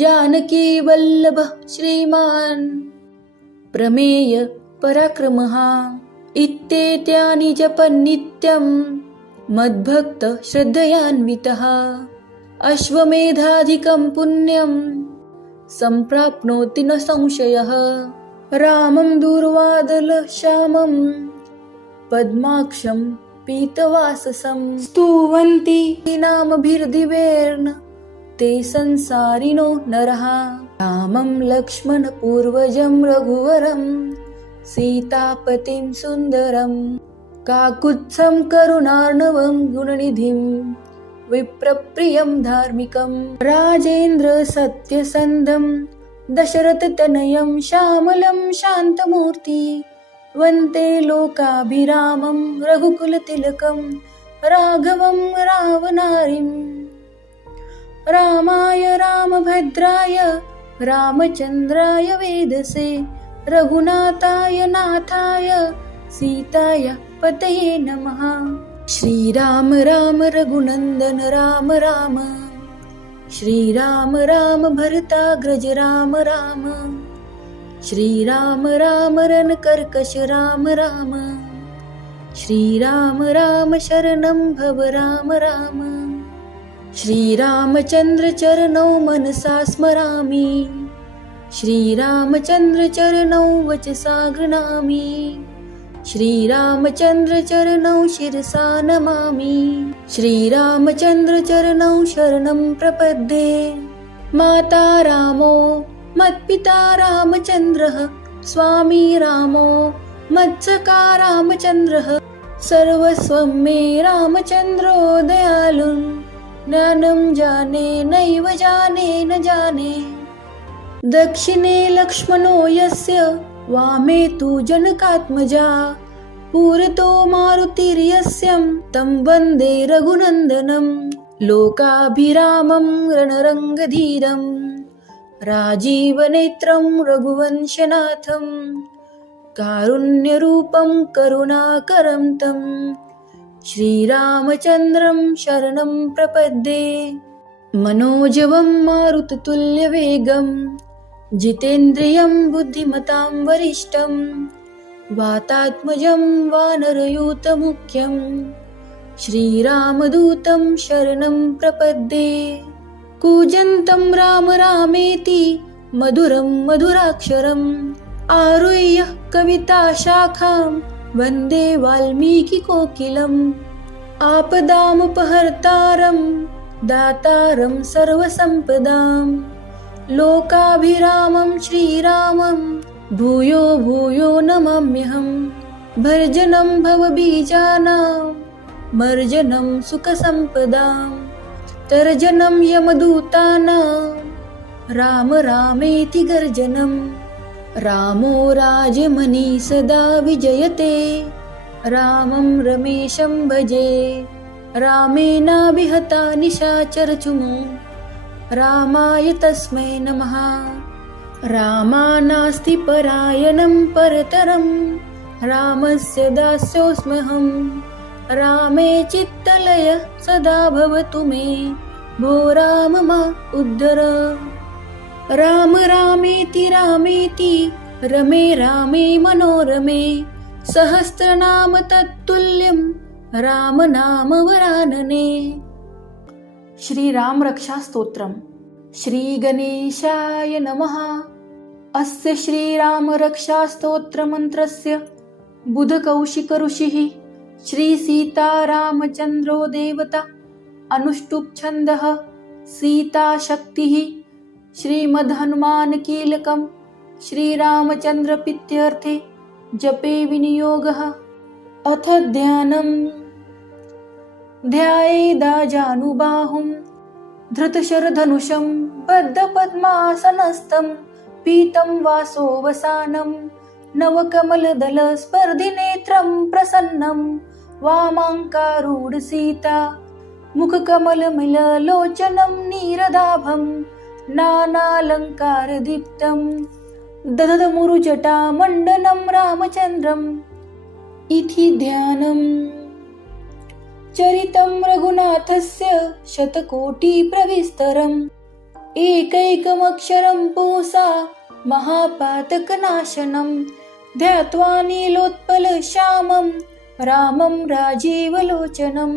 जानकी वल्लभः श्रीमान् प्रमेय पराक्रमः इत्येतानि जपन्नित्यं मद्भक्त श्रद्धयान्वितः अश्वमेधाधिकं पुण्यं सम्प्राप्नोति न संशयः रामं दूर्वादलश्यामं पद्माक्षं पीतवाससं स्तुवन्ति नामभिर्दिवेर्न ते संसारिणो नरः। रामं लक्ष्मणपूर्वजं रघुवरं सीतापतिं सुन्दरं काकुत्स्थं करुणार्णवं गुणनिधिं विप्रप्रियं धार्मिकं राजेन्द्रसत्यसन्धं दशरथतनयं श्यामलं शान्तमूर्ति वन्दे लोकाभिरामं रघुकुलतिलकं राघवं रावणारिम्। रामाय रामभद्राय रामचन्द्राय वेदसे रघुनाथाय नाथाय सीताय पतये नमः। श्रीराम राम रघुनन्दन राम राम श्रीराम राम भरताग्रज राम राम श्रीराम राम रणकर्कश राम राम श्रीराम राम शरणं भव राम राम। श्रीरामचन्द्र चरणौ मनसा स्मरामि श्रीरामचन्द्र चरणौ वचसा गृह्णामि श्रीरामचन्द्र चरणौ शिरसा नमामि श्रीरामचन्द्र चरणौ शरणं प्रपद्ये। माता रामो मत्पिता रामचन्द्रः स्वामी रामो मत्सखा रामचन्द्रः सर्वस्वं मे रामचन्द्रो दयालुः ज्ञानं जाने नैव जाने न जाने। दक्षिणे लक्ष्मणो यस्य वामे तु जनकात्मजा पुरतो मारुतिर्यस्यं तं वन्दे रघुनन्दनं लोकाभिरामं रणरङ्गधीरं राजीवनेत्रं रघुवंशनाथं कारुण्यरूपं करुणाकरं तं श्रीरामचन्द्रं शरणं प्रपद्ये। मनोजवं मारुततुल्यवेगं जितेन्द्रियं बुद्धिमतां वरिष्ठं वातात्मजं वानरयूथमुख्यं श्रीरामदूतं शरणं प्रपद्ये। कूजन्तं राम रामेति मधुरं मधुराक्षरम् आरुह्य कविताशाखां वन्दे वाल्मीकिकोकिलम् आपदामुपहर्तारं दातारं सर्वसम्पदां लोकाभिरामं श्रीरामं भूयो भूयो नमाम्यहम्। भर्जनं भवबीजानां मर्जनं सुखसम्पदां तर्जनं यमदूतानां राम रामेति गर्जनं। रामो राजमणि सदा विजयते रामं रमेशं भजे रामेणाभिहता निशाचरचुमो रामाय तस्मै नमः। रामानास्ति परायणं परतरं रामस्य दास्योऽस्म्यहं रामे चित्तलय सदा भवतु मे भो राम मा उद्धर। राम रामेति रामेति रमे रामे मनोरमे सहस्रनाम तत्तुल्यं राम नाम वरानने। श्री राम रक्षा स्तोत्रम्। श्री गणेशाय नमः। अस्य श्री राम रक्षा स्तोत्र मंत्रस्य बुधकौशिक ऋषिः श्री सीता रामचन्द्रो देवता अनुष्टुप् छन्दः सीता शक्तिः श्रीमद्हनुमान कीलकं श्रीरामचन्द्र प्रीत्यर्थे जपे विनियोगः। अथ ध्यानम्। ध्यायेदाजानुबाहुं धृतशरधनुषं बद्धपद्मासनस्थं पीतं वासोवसानं नवकमलदलस्पर्धिनेत्रं प्रसन्नं वामाङ्कारूढसीता मुखकमलमिललोचनं नीरदाभं नानालङ्कारदीप्तं दधमुरुजटामण्डनं रामचन्द्रम् इति ध्यानम्। चरितं रघुनाथस्य शतकोटिप्रविस्तरम् एकैकमक्षरं पुंसा महापातकनाशनं ध्यात्वा नीलोत्पलश्यामं रामं राजीवलोचनं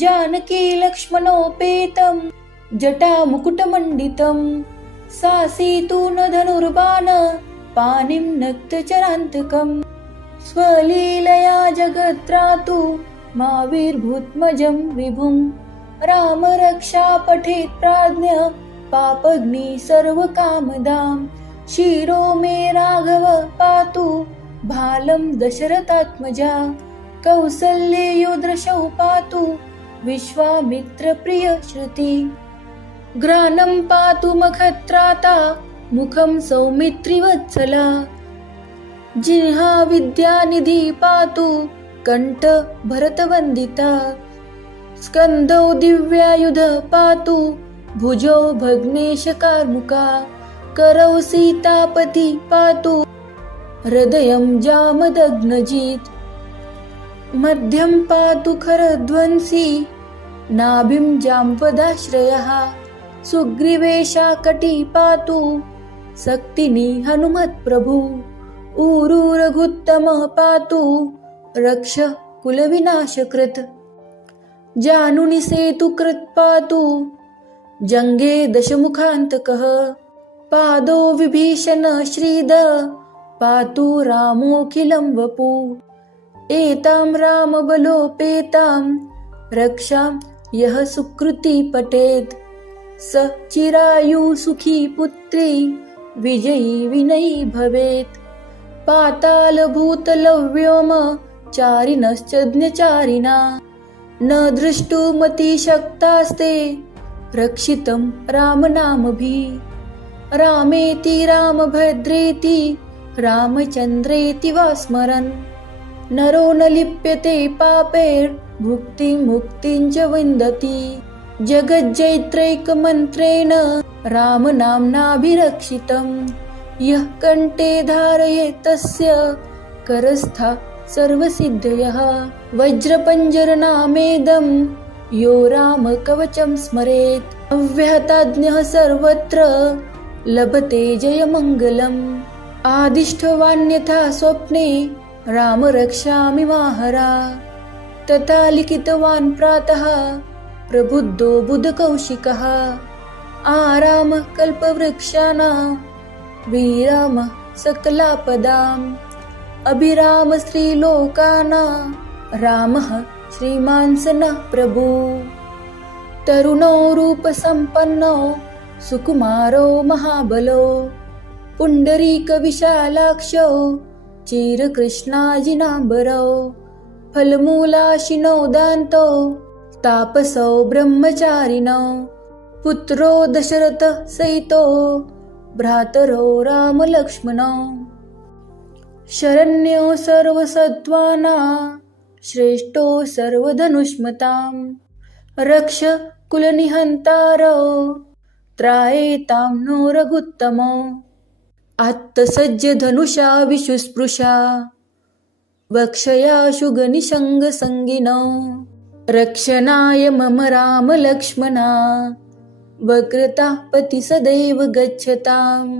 जानकी लक्ष्मणोपेतं जटामुकुटमण्डितं सासीतु न धनुर्बाण पाणिं नक्तचरान्तकम् स्वलीलया जगत्रातु माविर्भूत्मजं विभुं राम रक्षा पठेत् प्राज्ञ पापग्नि सर्वकामदां शिरो मे राघव पातु भालं दशरथात्मजा कौसल्येयो दृशौ पातु विश्वामित्रप्रिय श्रुति ग्रानं पातु मखत्राता मुखं सौमित्रिवत्सला जिह्वा विद्यानिधि पातु कंठ भरतवन्दिता स्कन्धौ दिव्यायुध पातु भुजौ भग्नेशकार्मुका करौ सीतापति पातु हृदयं जामदग्नजित् मध्यं पातु खरध्वंसी नाभिं जाम्पदाश्रयः सुग्रीवेशाकटी पातु शक्तिनी हनुमत्प्रभु ऊरू रघुत्तमः पातु रक्ष कुलविनाशकृत् जानुनि सेतुकृत् पातु जङ्गे दशमुखान्तकः पादो विभीषण श्रीद पातु रामोऽखिलं वपु एतां रामबलोपेतां रक्षां यः सुकृती पठेत् स चिरायु सुखी पुत्री विजयी विनयी भवेत् पातालभूतलव्योम चारिणश्चज्ञचारिणा न दृष्टुमतिशक्तास्ते रक्षितं रामनामभिः रामेति रामभद्रेति रामचन्द्रेति वा स्मरन् नरो न लिप्यते पापैर्भुक्तिं मुक्तिं च विन्दति जगज्जैत्रैकमन्त्रेण रामनाम्नाभिरक्षितं यः कण्ठे धारयेत् तस्य करस्था सर्वसिद्धयः वज्रपञ्जरनामेदं यो रामकवचं स्मरेत् अव्याहताज्ञः सर्वत्र लभते जयमङ्गलम् आदिष्टवान्यथा स्वप्ने राम रक्षामि माहरा तथा लिखितवान् प्रातः प्रबुद्धो बुधकौशिकः आराम कल्पवृक्षाणां विराम सकलापदाम् अभिराम श्रीलोकानां रामः श्रीमान् स नः प्रभु तरुणो रूपसम्पन्नो सुकुमारो महाबलो पुण्डरीकविशालाक्षो चिरकृष्णाजिनाम्बरौ फलमूलाशिनो दान्तो तापसौ ब्रह्मचारिणौ पुत्रो दशरथः सहितो भ्रातरौ रामलक्ष्मणौ शरण्यो सर्वसत्त्वानां श्रेष्ठो सर्वधनुष्मतां रक्ष कुलनिहन्तारौ त्रायेतां नो रघुत्तमो आत्तसज्ज धनुषा विशुस्पृशा वक्षया शुगनिषङ्गसङ्गिनौ रक्षणाय मम राम लक्ष्मणा वक्रतः पति सदैव गच्छताम्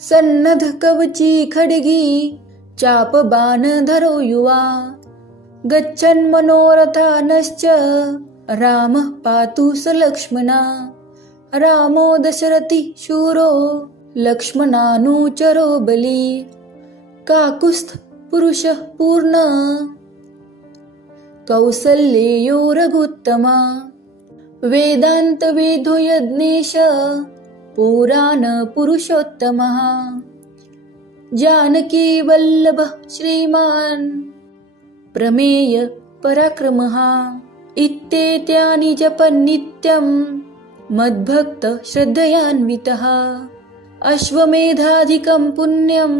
सन्नद्ध कवची खड्गी चापबाणधरो युवा गच्छन् मनोरथानश्च रामः पातु स लक्ष्मणा रामो दशरथि शूरो लक्ष्मणानुचरो बली काकुस्थ पुरुषः पूर्ण कौसल्येयो रघुत्तमा वेदांत वेदो यज्ञेश पुराण पुरुषोत्तमः जानकी वल्लभ श्रीमान् प्रमेय पराक्रमः इत्येतानि जपन् नित्यं मद्भक्त श्रद्धयान्वितः अश्वमेधाधिकं पुण्यं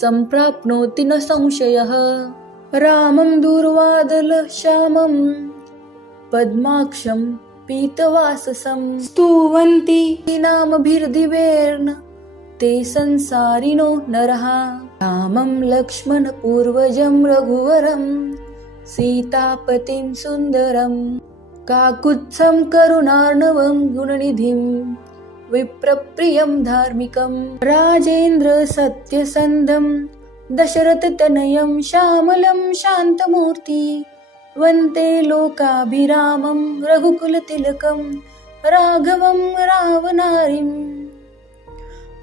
सम्प्राप्नोति न संशयः रामं दूर्वादलश्यामं पद्माक्षं पीतवाससं स्तुवन्ति नामभिर्दिवेर्न ते संसारिणो नरः रामं लक्ष्मणपूर्वजं रघुवरं सीतापतिं सुन्दरं काकुत्स्थं करुणार्णवं गुणनिधिं विप्रप्रियं धार्मिकं राजेन्द्र सत्यसन्धं दशरथतनयं श्यामलं शान्तमूर्ति वन्दे लोकाभिरामं रघुकुलतिलकं राघवं रावणारिं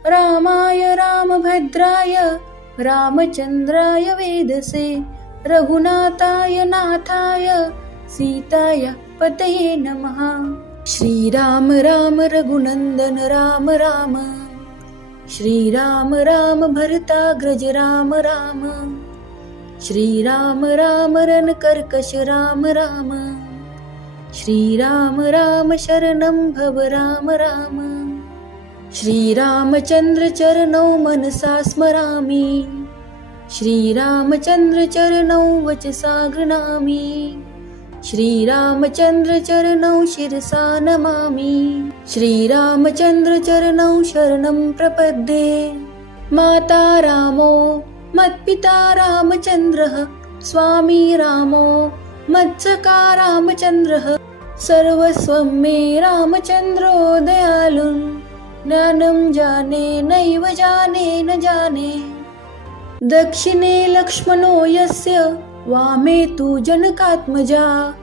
रामाय रामभद्राय रामचंद्राय वेदसे रघुनाथाय नाथाय सीताय पतये नमः। श्रीराम राम रघुनंदन राम राम, श्रीराम राम भरताग्रज राम राम, श्रीराम राम रणकर्कश राम राम, श्रीराम राम शरणं भव राम राम। श्रीरामचंद्र चरणौ मनसा स्मरामि, श्रीरामचंद्र चरणौ वचसा गृह्णामि, श्रीरामचंद्र चरणौ शिरसा नमामि, श्रीरामचंद्र चरणौ शरणं प्रपद्ये। माता रामो मत्पिता रामचंद्रः, स्वामी रामो मत्सखा रामचंद्रः, सर्वस्वं मे रामचंद्रो दयालुः, ज्ञानं जाने नैव जाने न जाने। दक्षिणे लक्ष्मणो यस्य, वामे तु जनकात्मजा,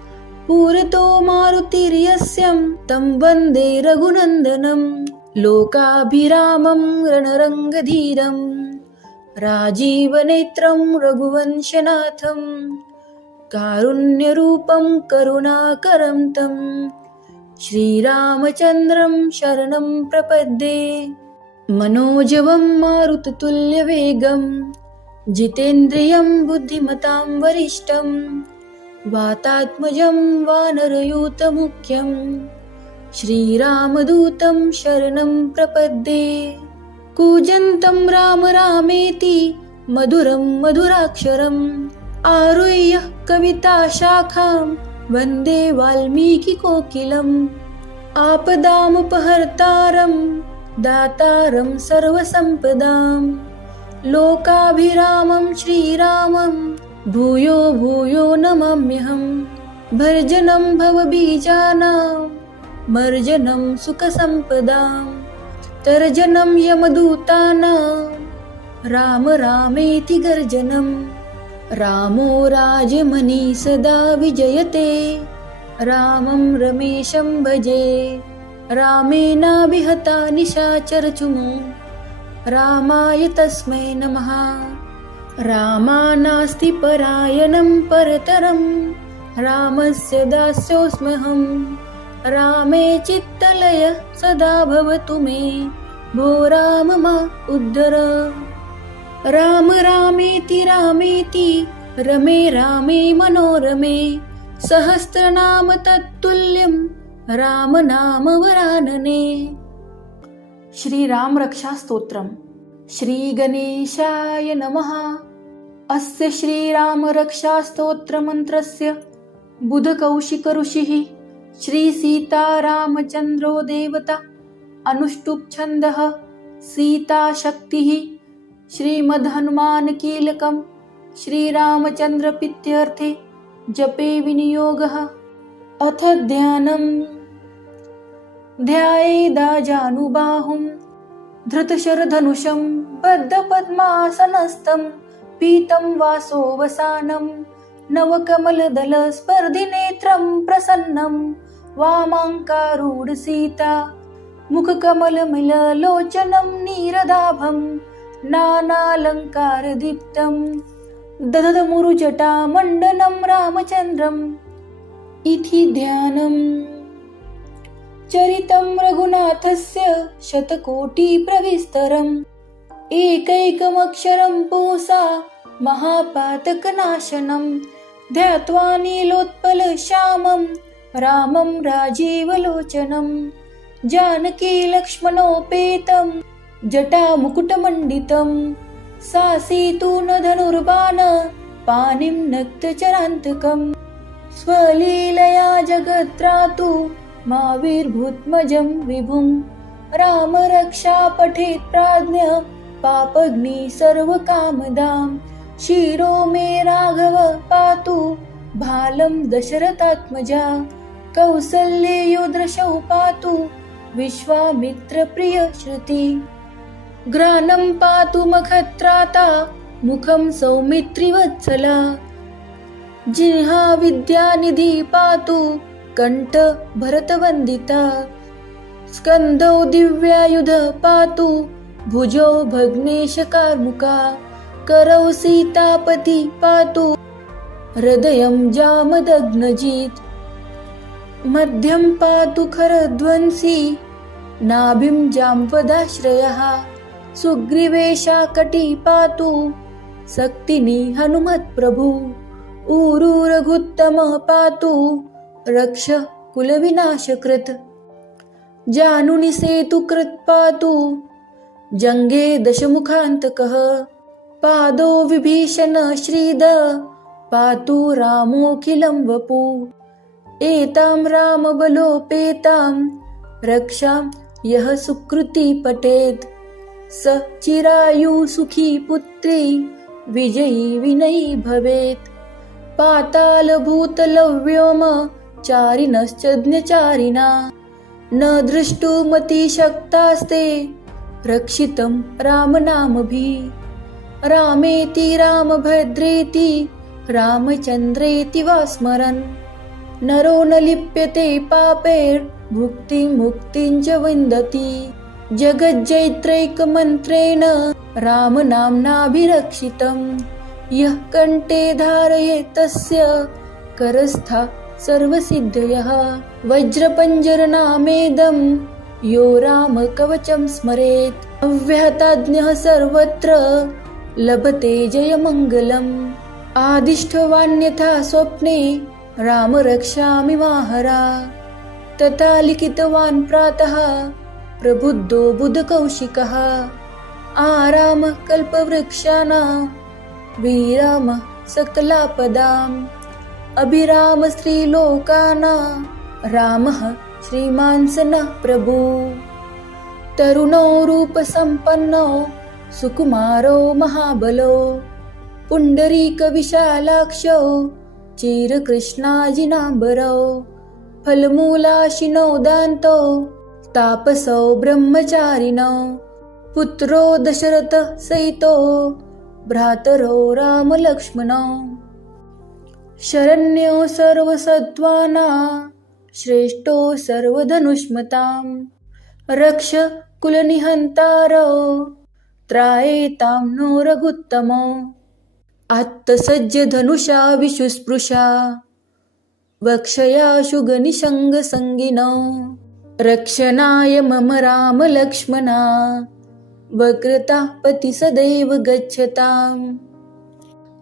पुरतो मारुतिर्यस्यं तं वन्दे रघुनन्दनं। लोकाभिरामं रणरङ्गधीरं, राजीवनेत्रं रघुवंशनाथं, कारुण्यरूपं करुणाकरं तं श्रीरामचन्द्रं शरणं प्रपद्ये। मनोजवं मारुततुल्यवेगं, जितेन्द्रियं बुद्धिमतां वरिष्ठं, वातात्मजं वानरयूथमुख्यं, श्रीरामदूतं शरणं प्रपद्ये। कूजन्तं राम रामेति मधुरं मधुराक्षरम्, आरुह्य कविताशाखां वन्दे वाल्मीकिकोकिलम्। आपदामुपहर्तारं दातारं सर्वसम्पदां, लोकाभिरामं श्रीरामं भूयो भूयो नमाम्यहम्। भर्जनं भवबीजानां, मर्जनं सुखसम्पदां, तर्जनं यमदूतानां, राम रामेति गर्जनम्। रामो राजमणि सदा विजयते, रामं रमेशं भजे, रामेणाभिहता निशाचरचुमो, रामाय तस्मै नमः। रामानास्ति परायणं परतरं, रामस्य दास्योऽस्म्यहम्। रामे चित्तलय सदा भवतु मे, भो राम मा उद्धर। राम रामेति रामेति रमे रामे मनोरमे, सहस्रनाम तत्तुल्यं राम नाम वरानने। श्री राम रक्षा स्तोत्रम। श्री गणेशाय नमः। अस्य श्री राम रक्षा स्तोत्र मंत्रस्य बुधकौशिक ऋषिः श्री सीता रामचंद्रो देवता, अनुष्टुप् छन्दः सीता शक्तिः, श्रीमद् हनुमान कीलकम् श्रीरामचंद्र प्रीत्यर्थे जपे विनियोगः। अथ ध्यानम्। ध्यायेदाजानुबाहुं धृतशरधनुषं बद्धपद्मासनस्थं, पीतं वासोवसानं नवकमलदलस्पर्धिनेत्रं प्रसन्नं, वामाङ्कारूढसीता मुखकमलमिललोचनं नीरदाभं, नानालङ्कारदीप्तं दधमुरुजटामण्डनं रामचन्द्रम् इति ध्यानम्। चरितं रघुनाथस्य शतकोटिप्रविस्तरम्, एकैकमक्षरं पुंसा महापातकनाशनं, ध्यात्वा नीलोत्पलश्यामं रामं राजीवलोचनं, जानकी लक्ष्मणोपेतं जटामुकुटमण्डितं, सासीतु न धनुर्बाण पाणिं नक्तचरान्तकम्, स्वलीलया जगत्रातु माविर्भूतमजं विभुं, राम रक्षा पठेत् प्राज्ञः पापग्नि सर्वकामदां, शिरो मे राघव पातु भालं दशरथात्मजा, कौसल्येयो दृशौ पातु विश्वामित्रप्रिय श्रुति, ग्रानं पातु मखत्राता मुखं सौमित्रिवत्सला, जिह्वा विद्यानिधि पातु कंठ भरतवन्दिता, स्कन्धौ दिव्यायुध पातु भुजो भग्नेश कार्मुका करौ सीतापति पातु हृदयं जामदग्नजित् मध्यं पातु खरध्वंसी नाभिं जाम्पदाश्रयः सुग्रीवेशाकटी पातु सक्तिनी हनुमत्प्रभु ऊरू रघुत्तमः पातु रक्ष कुलविनाशकृत् जानुनि सेतुकृत् पातु जङ्गे दशमुखान्तकः पादो विभीषण श्रीद पातु रामोऽखिलं वपु एतां रामबलोपेतां रक्षां यः सुकृती पठेत् स चिरायु सुखी पुत्री विजयी विनयी भवेत् पातालभूतलव्योम चारिणश्चज्ञचारिणा न दृष्टुमतिशक्तास्ते रक्षितं रामनामभिः रामेति रामभद्रेति रामचन्द्रेति वा स्मरन् नरो न लिप्यते पापैर्भुक्तिं मुक्तिं च विन्दति जगज्जैत्रैकमन्त्रेण रामनाम्नाभिरक्षितं यः कण्ठे धारयेत् तस्य करस्था सर्वसिद्धयः वज्रपञ्जरनामेदं यो रामकवचं स्मरेत् अव्याहताज्ञः सर्वत्र लभते जयमङ्गलम् आदिष्टवान्यथा स्वप्ने राम रक्षामि माहरा तथा लिखितवान् प्रातः प्रबुद्धो बुधकौशिकः आराम कल्पवृक्षाणां विराम सकलापदाम् अभिराम स्त्रीलोकानां रामः श्रीमान् स नः प्रभु तरुणो रूपसम्पन्नो सुकुमारो महाबलो पुण्डरीकविशालाक्षो चिरकृष्णाजिनाम्बरौ फलमूलाशिनो दान्तो तापसौ ब्रह्मचारिणौ पुत्रो दशरथः सहितो भ्रातरो रामलक्ष्मणौ शरण्यो सर्वसत्त्वानां श्रेष्ठो सर्वधनुष्मतां रक्ष कुलनिहन्तारौ त्रायेतां नो रघुत्तमो आत्तसज्ज धनुषा विशुस्पृशा वक्षया शुगनिषङ्गसङ्गिनौ रक्षणाय मम राम लक्ष्मणा वक्रतः पति सदैव गच्छताम्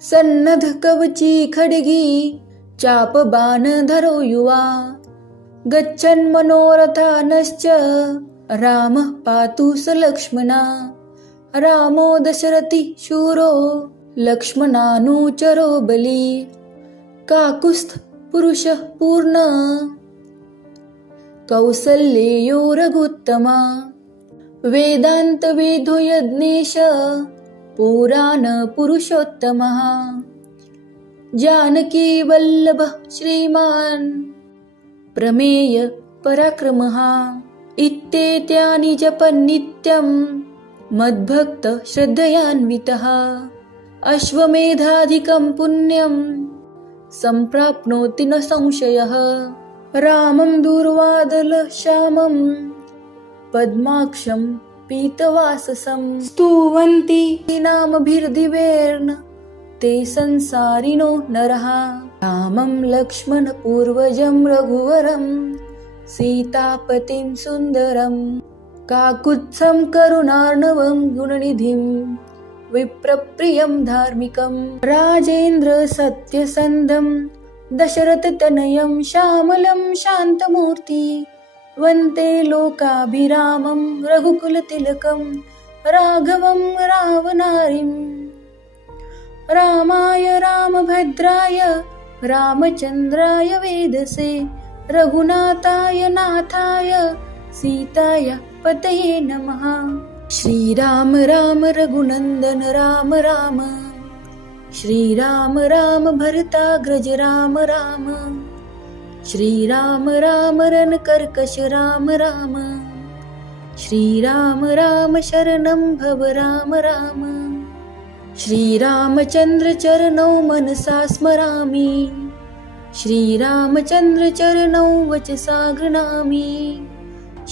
सन्नद्ध कवची खड्गी चापबाणधरो युवा गच्छन् मनोरथानश्च रामः पातु स लक्ष्मणा रामो दशरथि शूरो लक्ष्मणानुचरो बली काकुस्थ पुरुषः पूर्ण कौसल्येयो रघुत्तमा वेदांत वेदो यज्ञेश पुराण पुरुषोत्तमः जानकी वल्लभः श्रीमान् प्रमेय पराक्रमः इत्येतानि जपन्नित्यं मद्भक्त श्रद्धयान्वितः अश्वमेधाधिकं पुण्यं सम्प्राप्नोति न संशयः रामं दूर्वादलश्यामं पद्माक्षं पीतवाससं स्तुवन्ति नामभिर्दिवेर्न ते संसारिणो नरः रामं लक्ष्मणपूर्वजं रघुवरं सीतापतिं सुन्दरं काकुत्स्थं करुणार्णवं गुणनिधिं विप्रप्रियं धार्मिकं राजेन्द्र सत्यसन्धं दशरथतनयं श्यामलं शान्तमूर्ति वन्दे लोकाभिरामं रघुकुलतिलकं राघवं रावणारिम् रामाय रामभद्राय रामचन्द्राय वेदसे रघुनाथाय नाथाय सीताय पतये नमः। श्रीराम राम रघुनन्दन राम राम श्रीराम राम भरताग्रज राम राम श्रीराम राम रणकर्कश राम राम श्रीराम राम शरणं भव राम राम श्रीरामचन्द्र चरणौ मनसा स्मरामि श्रीरामचन्द्र चरणौ वचसा गृह्णामि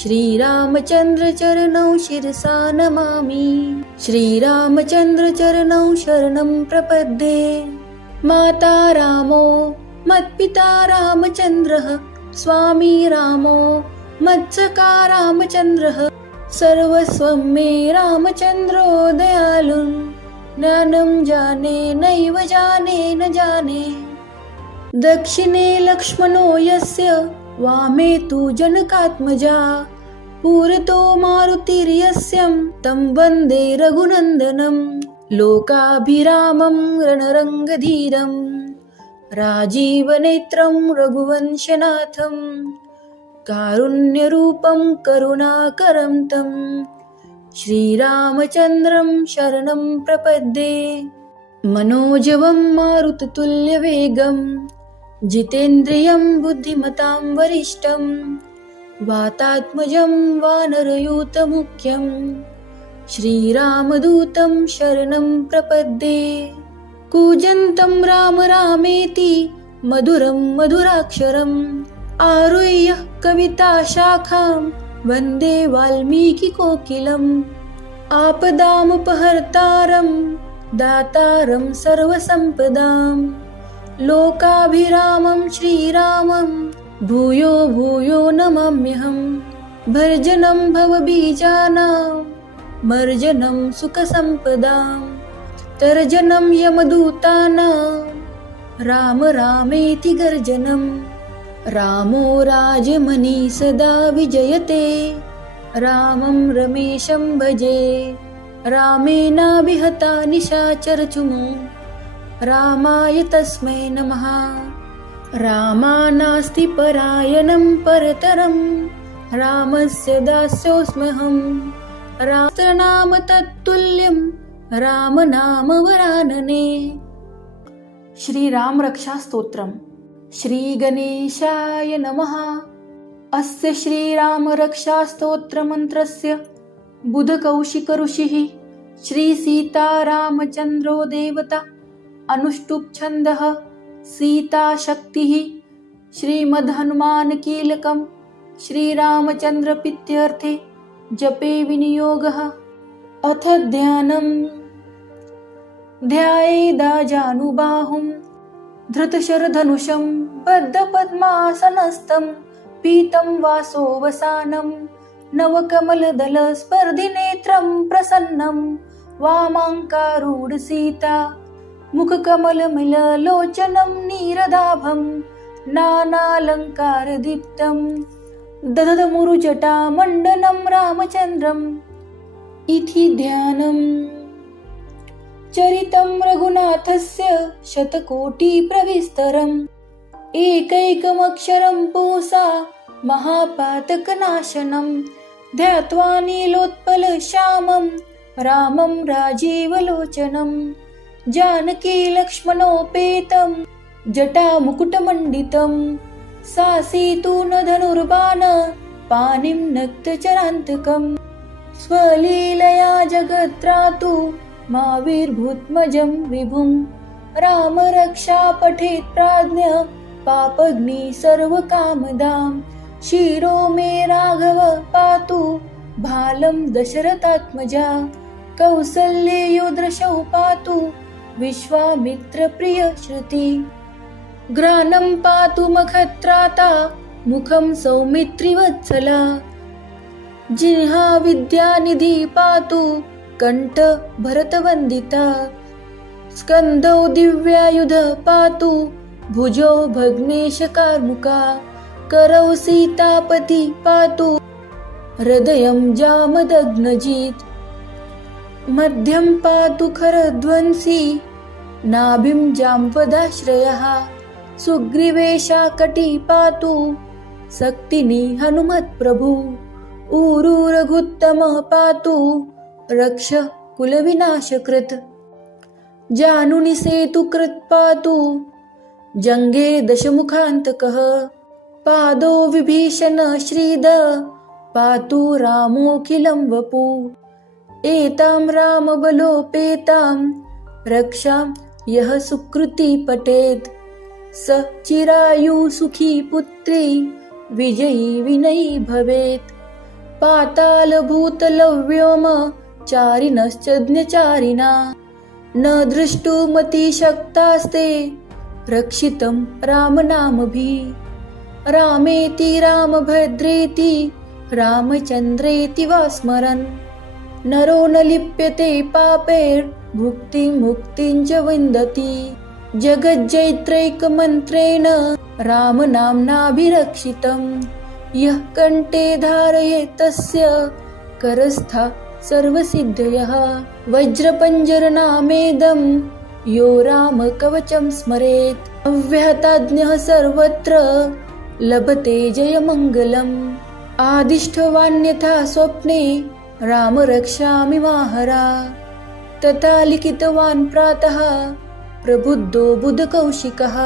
श्रीरामचंद्र चरणौ शिरसा नमामि। श्रीरामचंद्र चरणौ शरणं प्रपद्ये। माता रामो मत्पिता रामचन्द्रः, स्वामी रामो मत्सखा रामचन्द्रः, सर्वस्वं मे रामचन्द्रो दयालुः। ज्ञानं जाने नैव जाने न जाने। दक्षिणे लक्ष्मणो यस्य, वामे तु जनकात्मजा, पुरतो मारुतिर्यस्यं तं वन्दे रघुनन्दनं। लोकाभिरामं रणरङ्गधीरं, राजीवनेत्रं रघुवंशनाथं, कारुण्यरूपं करुणाकरं तं श्रीरामचन्द्रं शरणं प्रपद्ये। मनोजवं मारुततुल्यवेगं, जितेन्द्रियं बुद्धिमतां वरिष्ठं, वातात्मजं वानरयूथमुख्यं, श्रीरामदूतं शरणं प्रपद्ये। कूजन्तं राम रामेति मधुरं मधुराक्षरम्, आरुह्य कविताशाखां वन्दे वाल्मीकिकोकिलम्। आपदामुपहर्तारं दातारं सर्वसम्पदां, लोकाभिरामं श्रीरामं भूयो भूयो नमाम्यहम्। भर्जनं भवबीजानां, मर्जनं सुखसम्पदां, तर्जनं यमदूतानां, राम रामेति गर्जनम्। रामो राजमणि सदा विजयते, रामं रमेशं भजे। रामेणाभिहता निशाचरचूमो, रामाय तस्मै नमः। रामानास्ति परायणं परतरं, रामस्य दास्योऽस्म्यहम्। रामनाम तत्तुल्यं, रामनाम वरानने। श्री राम रक्षा स्तोत्रम्। श्री गणेशाय नमः। अस्य श्रीराम रक्षा स्तोत्र मंत्रस्य बुधकौशिक ऋषिः श्री सीतारामचन्द्रो देवता, अनुष्टुप् छन्दः सीता शक्तिः, श्रीमद्हनुमान कीलकं श्रीरामचन्द्र प्रीत्यर्थे जपे विनियोगः। अथ ध्यानम्। ध्यायेदाजानुबाहुं धृतशरधनुषं बद्धपद्मासनस्थं, पीतं वासोवसानं नवकमलदलस्पर्धिनेत्रं प्रसन्नं, वामाङ्कारूढसीता मुखकमलमिललोचनं नीरदाभं, नानालङ्कारदीप्तं दधमुरुजटामण्डनं रामचन्द्रम् इति ध्यानम्। चरितं रघुनाथस्य शतकोटिप्रविस्तरम्, एकैकमक्षरं पुंसा महापातकनाशनं, ध्यात्वा नीलोत्पलश्यामं रामं राजीवलोचनं, जानकी लक्ष्मणोपेतं जटामुकुटमण्डितं, सासीतु न धनुर्बाण पाणिं नक्तचरान्तकं, स्वलीलया जगत्रातु माविर्भूत्मजं विभुं, राम रक्षा पठेत् प्राज्ञ पापग्नि सर्वकामदां, शिरो मे राघव पातु भालं दशरथात्मजा, कौसल्येयो दृशौ पातु विश्वामित्र प्रिय श्रुति, ग्रानं पातु मखत्राता मुखं सौमित्रिवत्सला, जिह्वा विद्यानिधि पातु कंठ भरतवन्दिता, स्कन्धौ दिव्यायुध पातु भुजौ भग्नेश कार्मुका, करौ सीतापति पातु हृदयं जामदग्नजित्, मध्यं पातु खरध्वंसी नाभिं जाम्पदाश्रयः, सुग्रीवेशा कटी पातु शक्तिनी हनुमत्प्रभु, ऊरु रघुत्तमः पातु रक्ष कुलविनाशकृत्, जानुनि सेतुकृत् पातु जङ्गे दशमुखान्तकः, पादो विभीषण श्रीद पातु रामोऽखिलं वपु, एतां रामबलोपेतां रक्षां यः सुकृती पठेत्, स चिरायु सुखी पुत्री विजयी विनयी भवेत्, पातालभूतलव्योम चारिणश्चज्ञचारिणा न दृष्टुमतिशक्तास्ते रक्षितं रामनामभिः रामेति रामभद्रेति रामचन्द्रेति वा स्मरन् नरो न लिप्यते पापैर्भुक्तिं मुक्तिं च विन्दति जगज्जैत्रैकमन्त्रेण रामनाम्नाभिरक्षितं यः कण्ठे धारयेत् तस्य करस्था सर्वसिद्धयः वज्रपञ्जरनामेदं यो रामकवचं स्मरेत् अव्याहताज्ञः सर्वत्र लभते जयमङ्गलम् आदिष्टवान्यथा स्वप्ने राम रक्षामि माहरा तथा लिखितवान् प्रातः प्रबुद्धो बुधकौशिकः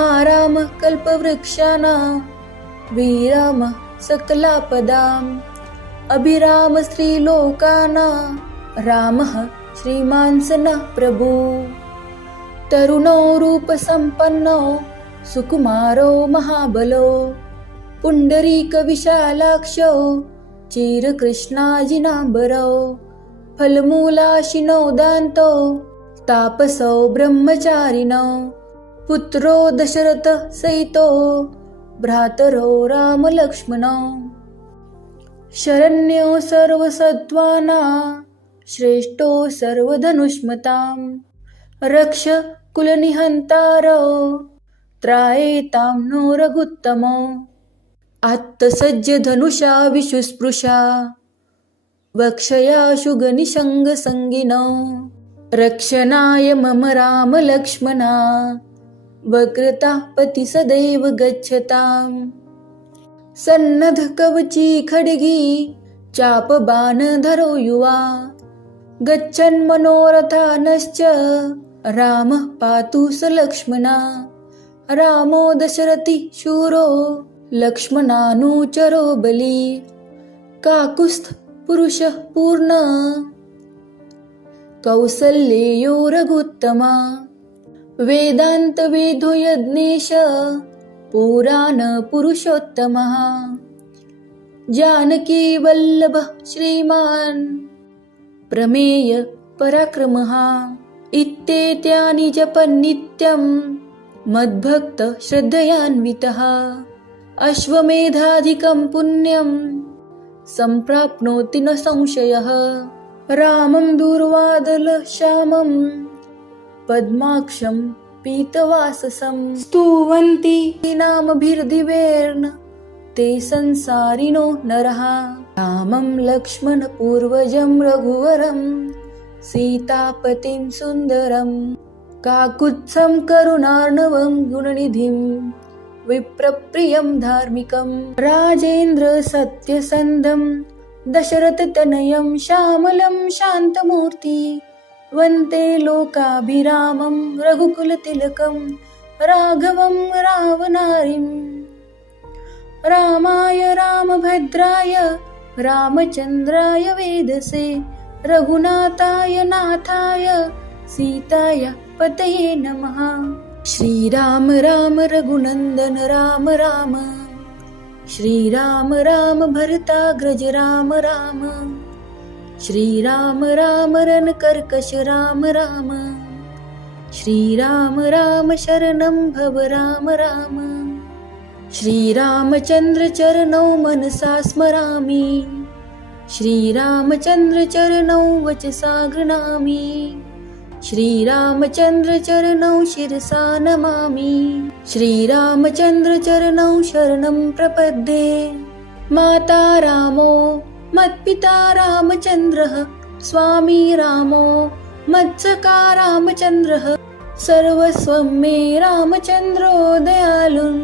आराम कल्पवृक्षाणां विराम सकलापदाम् अभिराम श्रीलोकानां रामः श्रीमान् स नः प्रभु तरुणो रूपसम्पन्नो सुकुमारो महाबलो पुण्डरीकविशालाक्षो चिरकृष्णाजिनाम्बरो फलमूलाशिनो दान्तो तापसो ब्रह्मचारिणो पुत्रो दशरथः सहितो भ्रातरो रामलक्ष्मणो शरण्यो सर्वसत्त्वानां श्रेष्ठो सर्वधनुष्मतां रक्ष कुलनिहन्तारो त्रायेतां नो रघुत्तमो आत्तसज्ज धनुषा विशुस्पृशा वक्षया शुगनिषङ्गसङ्गिनो रक्षणाय मम राम लक्ष्मणा वक्रता पति सदैव गच्छताम् सन्नद्धकवची खड्गी चापबाणधरो युवा गच्छन्मनोरथानश्च रामः पातु स लक्ष्मणा रामो दशरथि शूरो लक्ष्मणानुचरो बली काकुस्थ पुरुषः पूर्ण कौसल्येयो रघुत्तमा वेदान्तवेदो यज्ञेश पुराण पुरुषोत्तमः जानकी वल्लभः श्रीमान् प्रमेय पराक्रमः इत्येतानि जपन्नित्यं मद्भक्त श्रद्धयान्वितः अश्वमेधाधिकं पुण्यं सम्प्राप्नोति न संशयः रामं दूर्वादलश्यामं पद्माक्षं पीतवाससं स्तुवन्ति नामभिर्दिवेर्न ते संसारिणो नरः रामं लक्ष्मणपूर्वजं रघुवरं सीतापतिं सुन्दरं काकुत्स्थं करुणार्णवं गुणनिधिं विप्रप्रियं धार्मिकं राजेन्द्र सत्यसन्धं दशरथतनयं श्यामलं शान्तमूर्ति वन्दे लोकाभिरामं रघुकुलतिलकं राघवं रावणारिम् रामाय रामभद्राय रामचन्द्राय वेदसे रघुनाथाय नाथाय सीताय पतये नमः श्रीराम राम रघुनन्दन राम राम श्रीराम राम भरताग्रज राम राम श्रीराम राम रणकर्कश राम राम श्रीराम राम शरणं भव राम राम श्रीरामचन्द्र चरणौ मनसा स्मरामि श्रीरामचन्द्र चरणौ वचसा गृह्णामि श्रीरामचन्द्र चरणौ शिरसा नमामि श्रीरामचन्द्र चरणौ शरणं प्रपद्ये माता रामो मत्पिता रामचन्द्रः स्वामी रामो मत्सखा रामचन्द्रः सर्वस्वं मे रामचन्द्रो दयालुः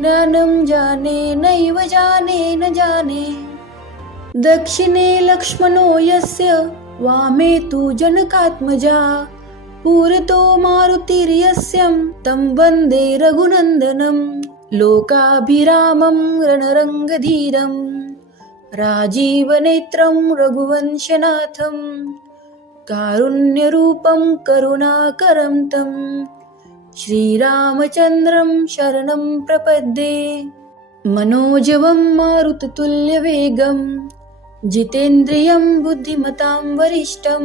ज्ञानं जाने नैव जाने न जाने दक्षिणे लक्ष्मणो यस्य वामे तु जनकात्मजा पुरतो मारुतिर्यस्यं तं वन्दे रघुनन्दनं लोकाभिरामं रणरङ्गधीरं राजीवनेत्रं रघुवंशनाथं कारुण्यरूपं करुणाकरं तं श्रीरामचन्द्रं शरणं प्रपद्ये मनोजवं मारुततुल्यवेगं जितेन्द्रियं बुद्धिमतां वरिष्ठं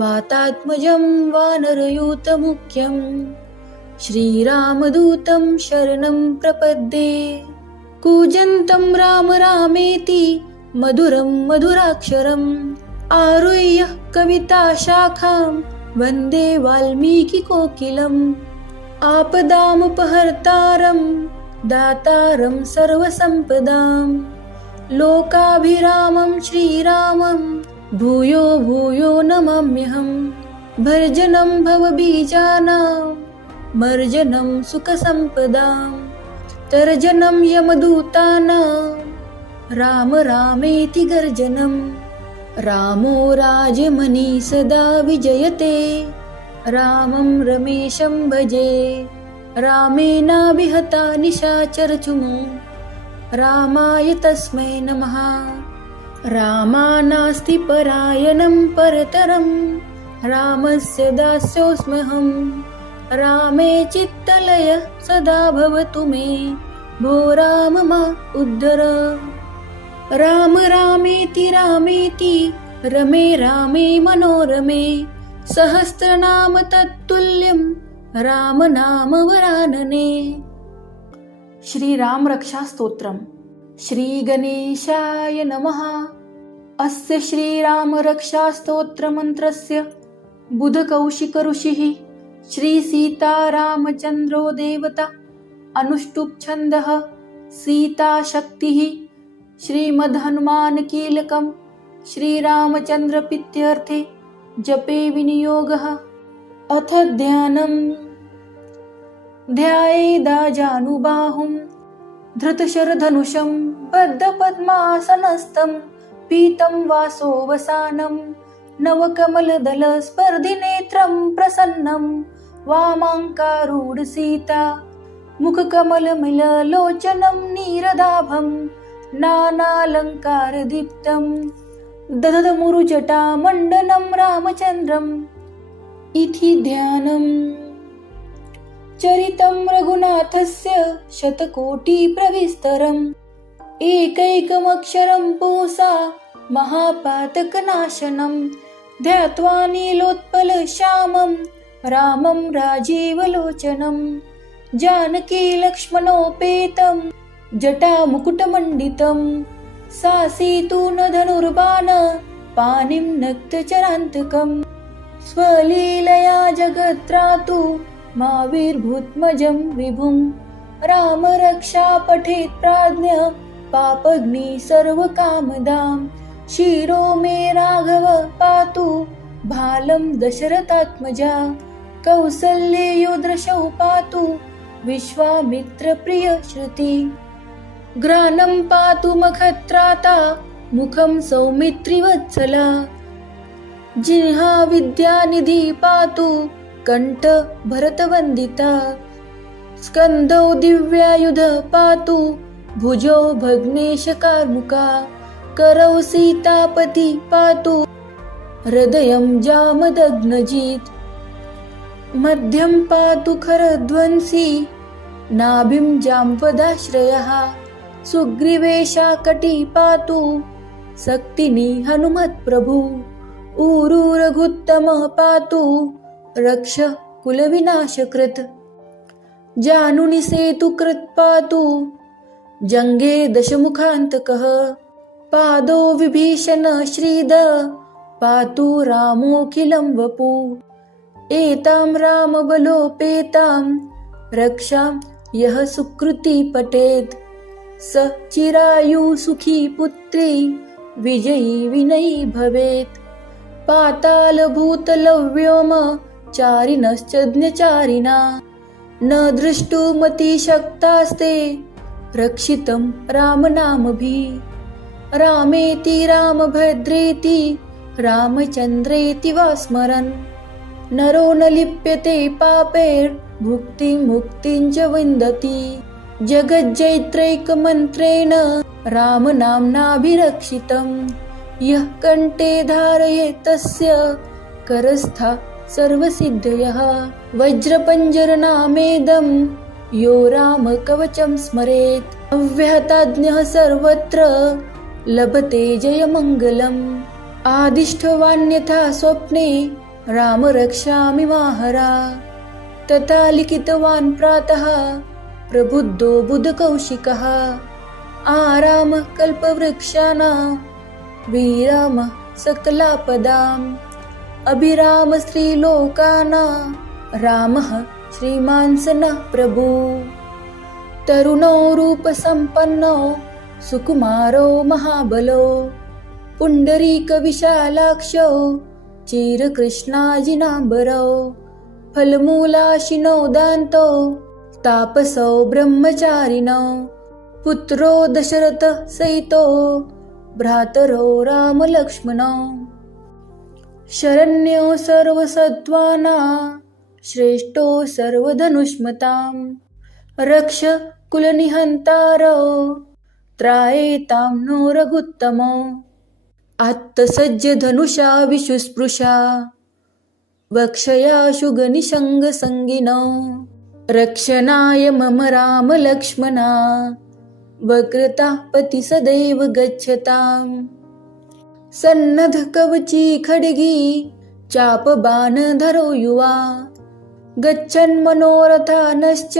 वातात्मजं वानरयूतमुख्यं श्रीरामदूतं शरणं प्रपद्ये। कूजन्तं राम रामेति मधुरं मधुराक्षरम् आरुह्य कविताशाखां वन्दे वाल्मीकिकोकिलम्। आपदामुपहर्तारं दातारं सर्वसम्पदां लोकाभिरामं श्रीरामं भूयो भूयो नमाम्यहम्। भर्जनं भवबीजानां मर्जनं सुखसम्पदां तर्जनं यमदूतानां राम रामेति गर्जनम्। रामो राजमणि सदा विजयते रामं रमेशं भजे। रामेणाभिहता निशाचरचूमो रामाय तस्मै नमः। रामानास्ति परायणं परतरं रामस्य दास्योऽस्म्यहम्। रामे चित्तलय सदा भवतु मे भो राम मा उद्धर। राम रामेति रामेति रमे रामे मनोरमे सहस्रनाम तत्तुल्यं राम नाम वरानने। श्री राम रक्षा स्तोत्रम्। श्री गणेशाय नमः। अस्य श्रीराम रक्षा स्तोत्र मंत्रस्य बुधकौशिक ऋषिः श्री सीतारामचन्द्रो देवता अनुष्टुप् छन्दः सीता शक्तिः श्रीमद्हनुमान कीलकं श्रीरामचन्द्र प्रीत्यर्थे जपे विनियोगः। अथ ध्यानम्। ध्यायेदाजानुबाहुं धृतशरधनुषं बद्धपद्मासनस्थं पीतं वासोवसानं नवकमलदलस्पर्धिनेत्रं प्रसन्नं वामाङ्कारूढसीता मुखकमलमिललोचनं नीरदाभं नानालङ्कारदीप्तं दधमुरुजटामण्डनं रामचन्द्रम् इति ध्यानम्। चरितं रघुनाथस्य शतकोटिप्रविस्तरम् एकैकमक्षरं पुंसा महापातकनाशनं ध्यात्वा नीलोत्पलश्यामं रामं राजीवलोचनं जानकी लक्ष्मणोपेतं जटामुकुटमण्डितं सासीतु न धनुर्बाण पाणिं नक्तचरान्तकम् स्वलीलया जगत्रातु माविर्भूतमजं विभुं राम रक्षा पठेत् प्राज्ञः पापग्नि सर्वकामदां शिरो मे राघव पातु भालं दशरथात्मजा कौसल्येयो दृशौ पातु विश्वामित्रप्रिय श्रुति ग्रानं पातु मखत्राता मुखं सौमित्रिवत्सला जिह्वा विद्यानिधि पातु कंठ भरतवन्दिता स्कन्धौ दिव्यायुध पातु भुजौ भग्नेशकार्मुका करौ सीतापति पातु हृदयं जामदग्नजित् मध्यं पातु खरध्वंसी नाभिं जाम्पदाश्रयः सुग्रीवेशाकटी पातु शक्तिनी हनुमत्प्रभु ऊरू रघुत्तमः पातु रक्ष कुलविनाशकृत् जानुनि सेतुकृत् पातु जङ्गे दशमुखान्तकः पादो विभीषण श्रीद पातु रामोऽखिलं वपु एतां रामबलोपेतां रक्षां यः सुकृती पठेत् स चिरायु सुखी पुत्री विजयी विनयी भवेत् पातालभूतलव्योम चारिणश्चज्ञचारिणा न दृष्टुमतिशक्तास्ते रक्षितं रामनामभिः रामेति रामभद्रेति रामचन्द्रेति वा स्मरन् नरो न लिप्यते पापैर्भुक्तिं मुक्तिं च विन्दति जगज्जैत्रैकमन्त्रेण रामनाम्नाभिरक्षितं यः कण्ठे धारयेत् तस्य करस्था सर्वसिद्धयः वज्रपञ्जरनामेदं यो रामकवचं स्मरेत् अव्याहताज्ञः सर्वत्र लभते जयमङ्गलम् आदिष्टवान्यथा स्वप्ने राम रक्षामि माहरा तथा लिखितवान् प्रातः प्रबुद्धो बुधकौशिकः आरामः कल्पवृक्षाणां विरामः सकलापदाम् अभिराम स्त्रीलोकानां रामः श्रीमान् स नः प्रभु तरुणो रूपसम्पन्नो सुकुमारो महाबलो पुण्डरीकविशालाक्षो चिरकृष्णाजिनाम्बरो फलमूलाशिनो दान्तो तापसो ब्रह्मचारिणो पुत्रो दशरथः सहितो भ्रातरो रामलक्ष्मणो शरण्यो सर्वसत्त्वानां श्रेष्ठो सर्वधनुष्मतां रक्ष कुलनिहन्तारो त्रायेतां नो रघुत्तमो आत्तसज्जधनुषा विशुस्पृशा वक्षया शुगनिषङ्गसङ्गिनो रक्षणाय मम रामलक्ष्मणा वक्रतः पति सदैव गच्छताम् सन्नद्धकवची खड्गी चापबाणधरो युवा गच्छन्मनोरथानश्च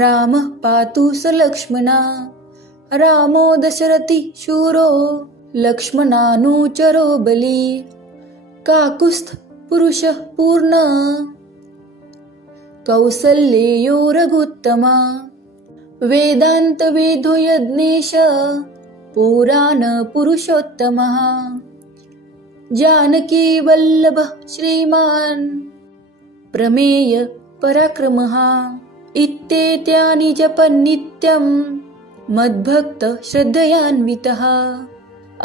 रामः पातु स लक्ष्मणा रामो दशरथि शूरो लक्ष्मणानुचरो बली काकुस्थ पुरुषः पूर्ण कौसल्येयो रघुत्तमा वेदान्तवेदो यज्ञेश पुराण पुरुषोत्तमः जानकी वल्लभः श्रीमान् प्रमेय पराक्रमः इत्येतानि जपन्नित्यं मद्भक्त श्रद्धयान्वितः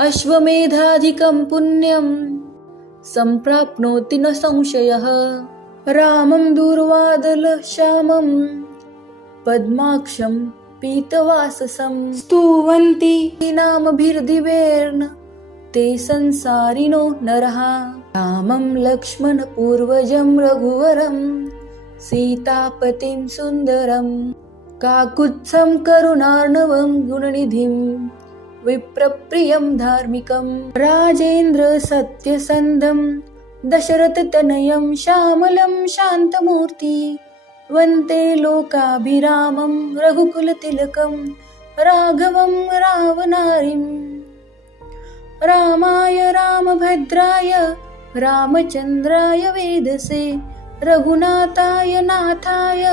अश्वमेधाधिकं पुण्यं सम्प्राप्नोति न संशयः रामं दूर्वादलश्यामं पद्माक्षं पीतवाससं स्तुवन्ति नामभिर्दिवेर्न ते संसारिणो नरः रामं लक्ष्मणपूर्वजं रघुवरं सीतापतिं सुन्दरं काकुत्स्थं करुणार्णवं गुणनिधिं विप्रप्रियं धार्मिकं राजेन्द्रसत्यसन्धं दशरथतनयं श्यामलं शान्तमूर्ति वन्दे लोकाभिरामं रघुकुलतिलकं राघवं रावणारिम् रामाय रामभद्राय रामचन्द्राय वेदसे रघुनाथाय नाथाय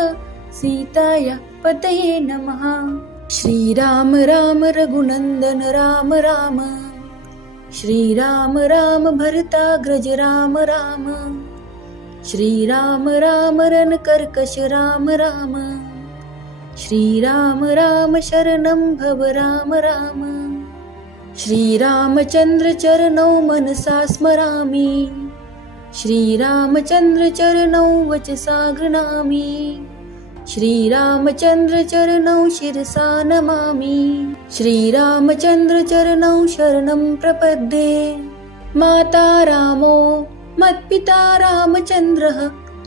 सीताय पतये नमः श्रीराम राम रघुनन्दन राम राम श्रीराम राम भरताग्रज राम राम श्रीराम राम रणकर्कश राम राम श्रीराम राम शरणं भव राम राम श्रीरामचन्द्र चरणौ मनसा स्मरामि श्रीरामचन्द्र चरणौ वचसा गृह्णामि श्रीरामचन्द्र चरणौ शिरसा नमामि श्रीरामचन्द्र चरणौ शरणं प्रपद्ये माता रामो मत्पिता रामचन्द्रः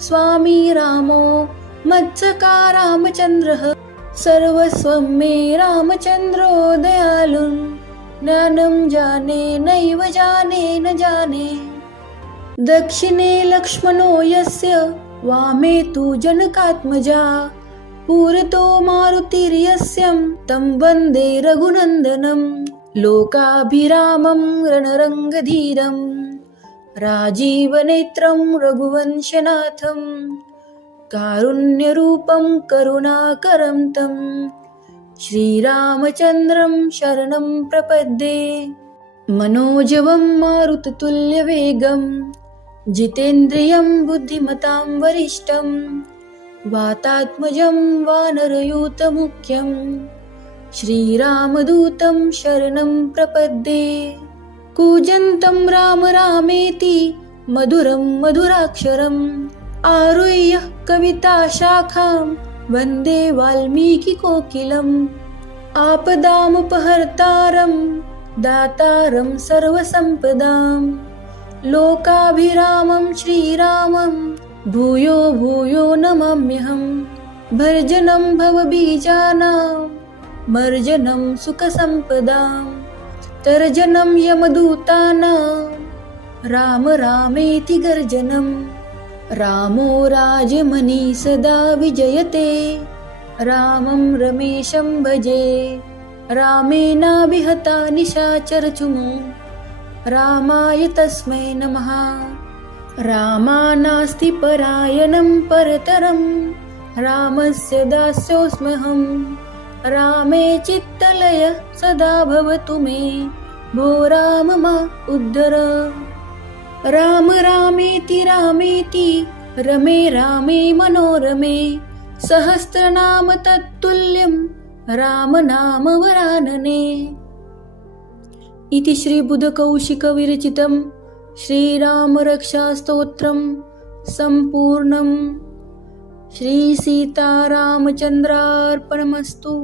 स्वामी रामो मत्सखा रामचन्द्रः सर्वस्वं मे रामचन्द्रो दयालुः ज्ञानं जाने नैव जाने न जाने दक्षिणे लक्ष्मणो यस्य वामे तु जनकात्मजा पुरतो मारुतिर्यस्यं तं वन्दे रघुनन्दनं लोकाभिरामं रणरङ्गधीरं राजीवनेत्रं रघुवंशनाथं कारुण्यरूपं करुणाकरं तं श्रीरामचन्द्रं शरणं प्रपद्ये मनोजवं मारुततुल्यवेगं जितेन्द्रियं बुद्धिमतां वरिष्ठं वातात्मजं वानरयूतमुख्यं श्रीरामदूतं शरणं प्रपद्ये कूजन्तं राम रामेति मधुरं मधुराक्षरम् आरुह्य कविताशाखां वन्दे वाल्मीकिकोकिलम् आपदामुपहर्तारं दातारं सर्वसम्पदां लोकाभिरामं श्रीरामं भूयो भूयो नमाम्यहम् भर्जनं भवबीजानां मर्जनं सुखसम्पदां तर्जनं यमदूतानां राम रामेति गर्जनं रामो राजमनी सदा विजयते रामं रमेशं भजे रामेणाभिहता निशाचरचुमो रामाय तस्मै नमः रामानास्ति परायणं परतरं रामस्य दास्योऽस्म्यहं रामे चित्तलयः सदा भवतु मे भो राम मा उद्धर राम रामेति रामेति रमे रामे मनोरमे सहस्रनाम तत्तुल्यं राम नाम वरानने। इति श्रीबुधकौशिकविरचितं श्रीरामरक्षास्तोत्रं सम्पूर्णम्। श्रीसीतारामचन्द्रार्पणमस्तु।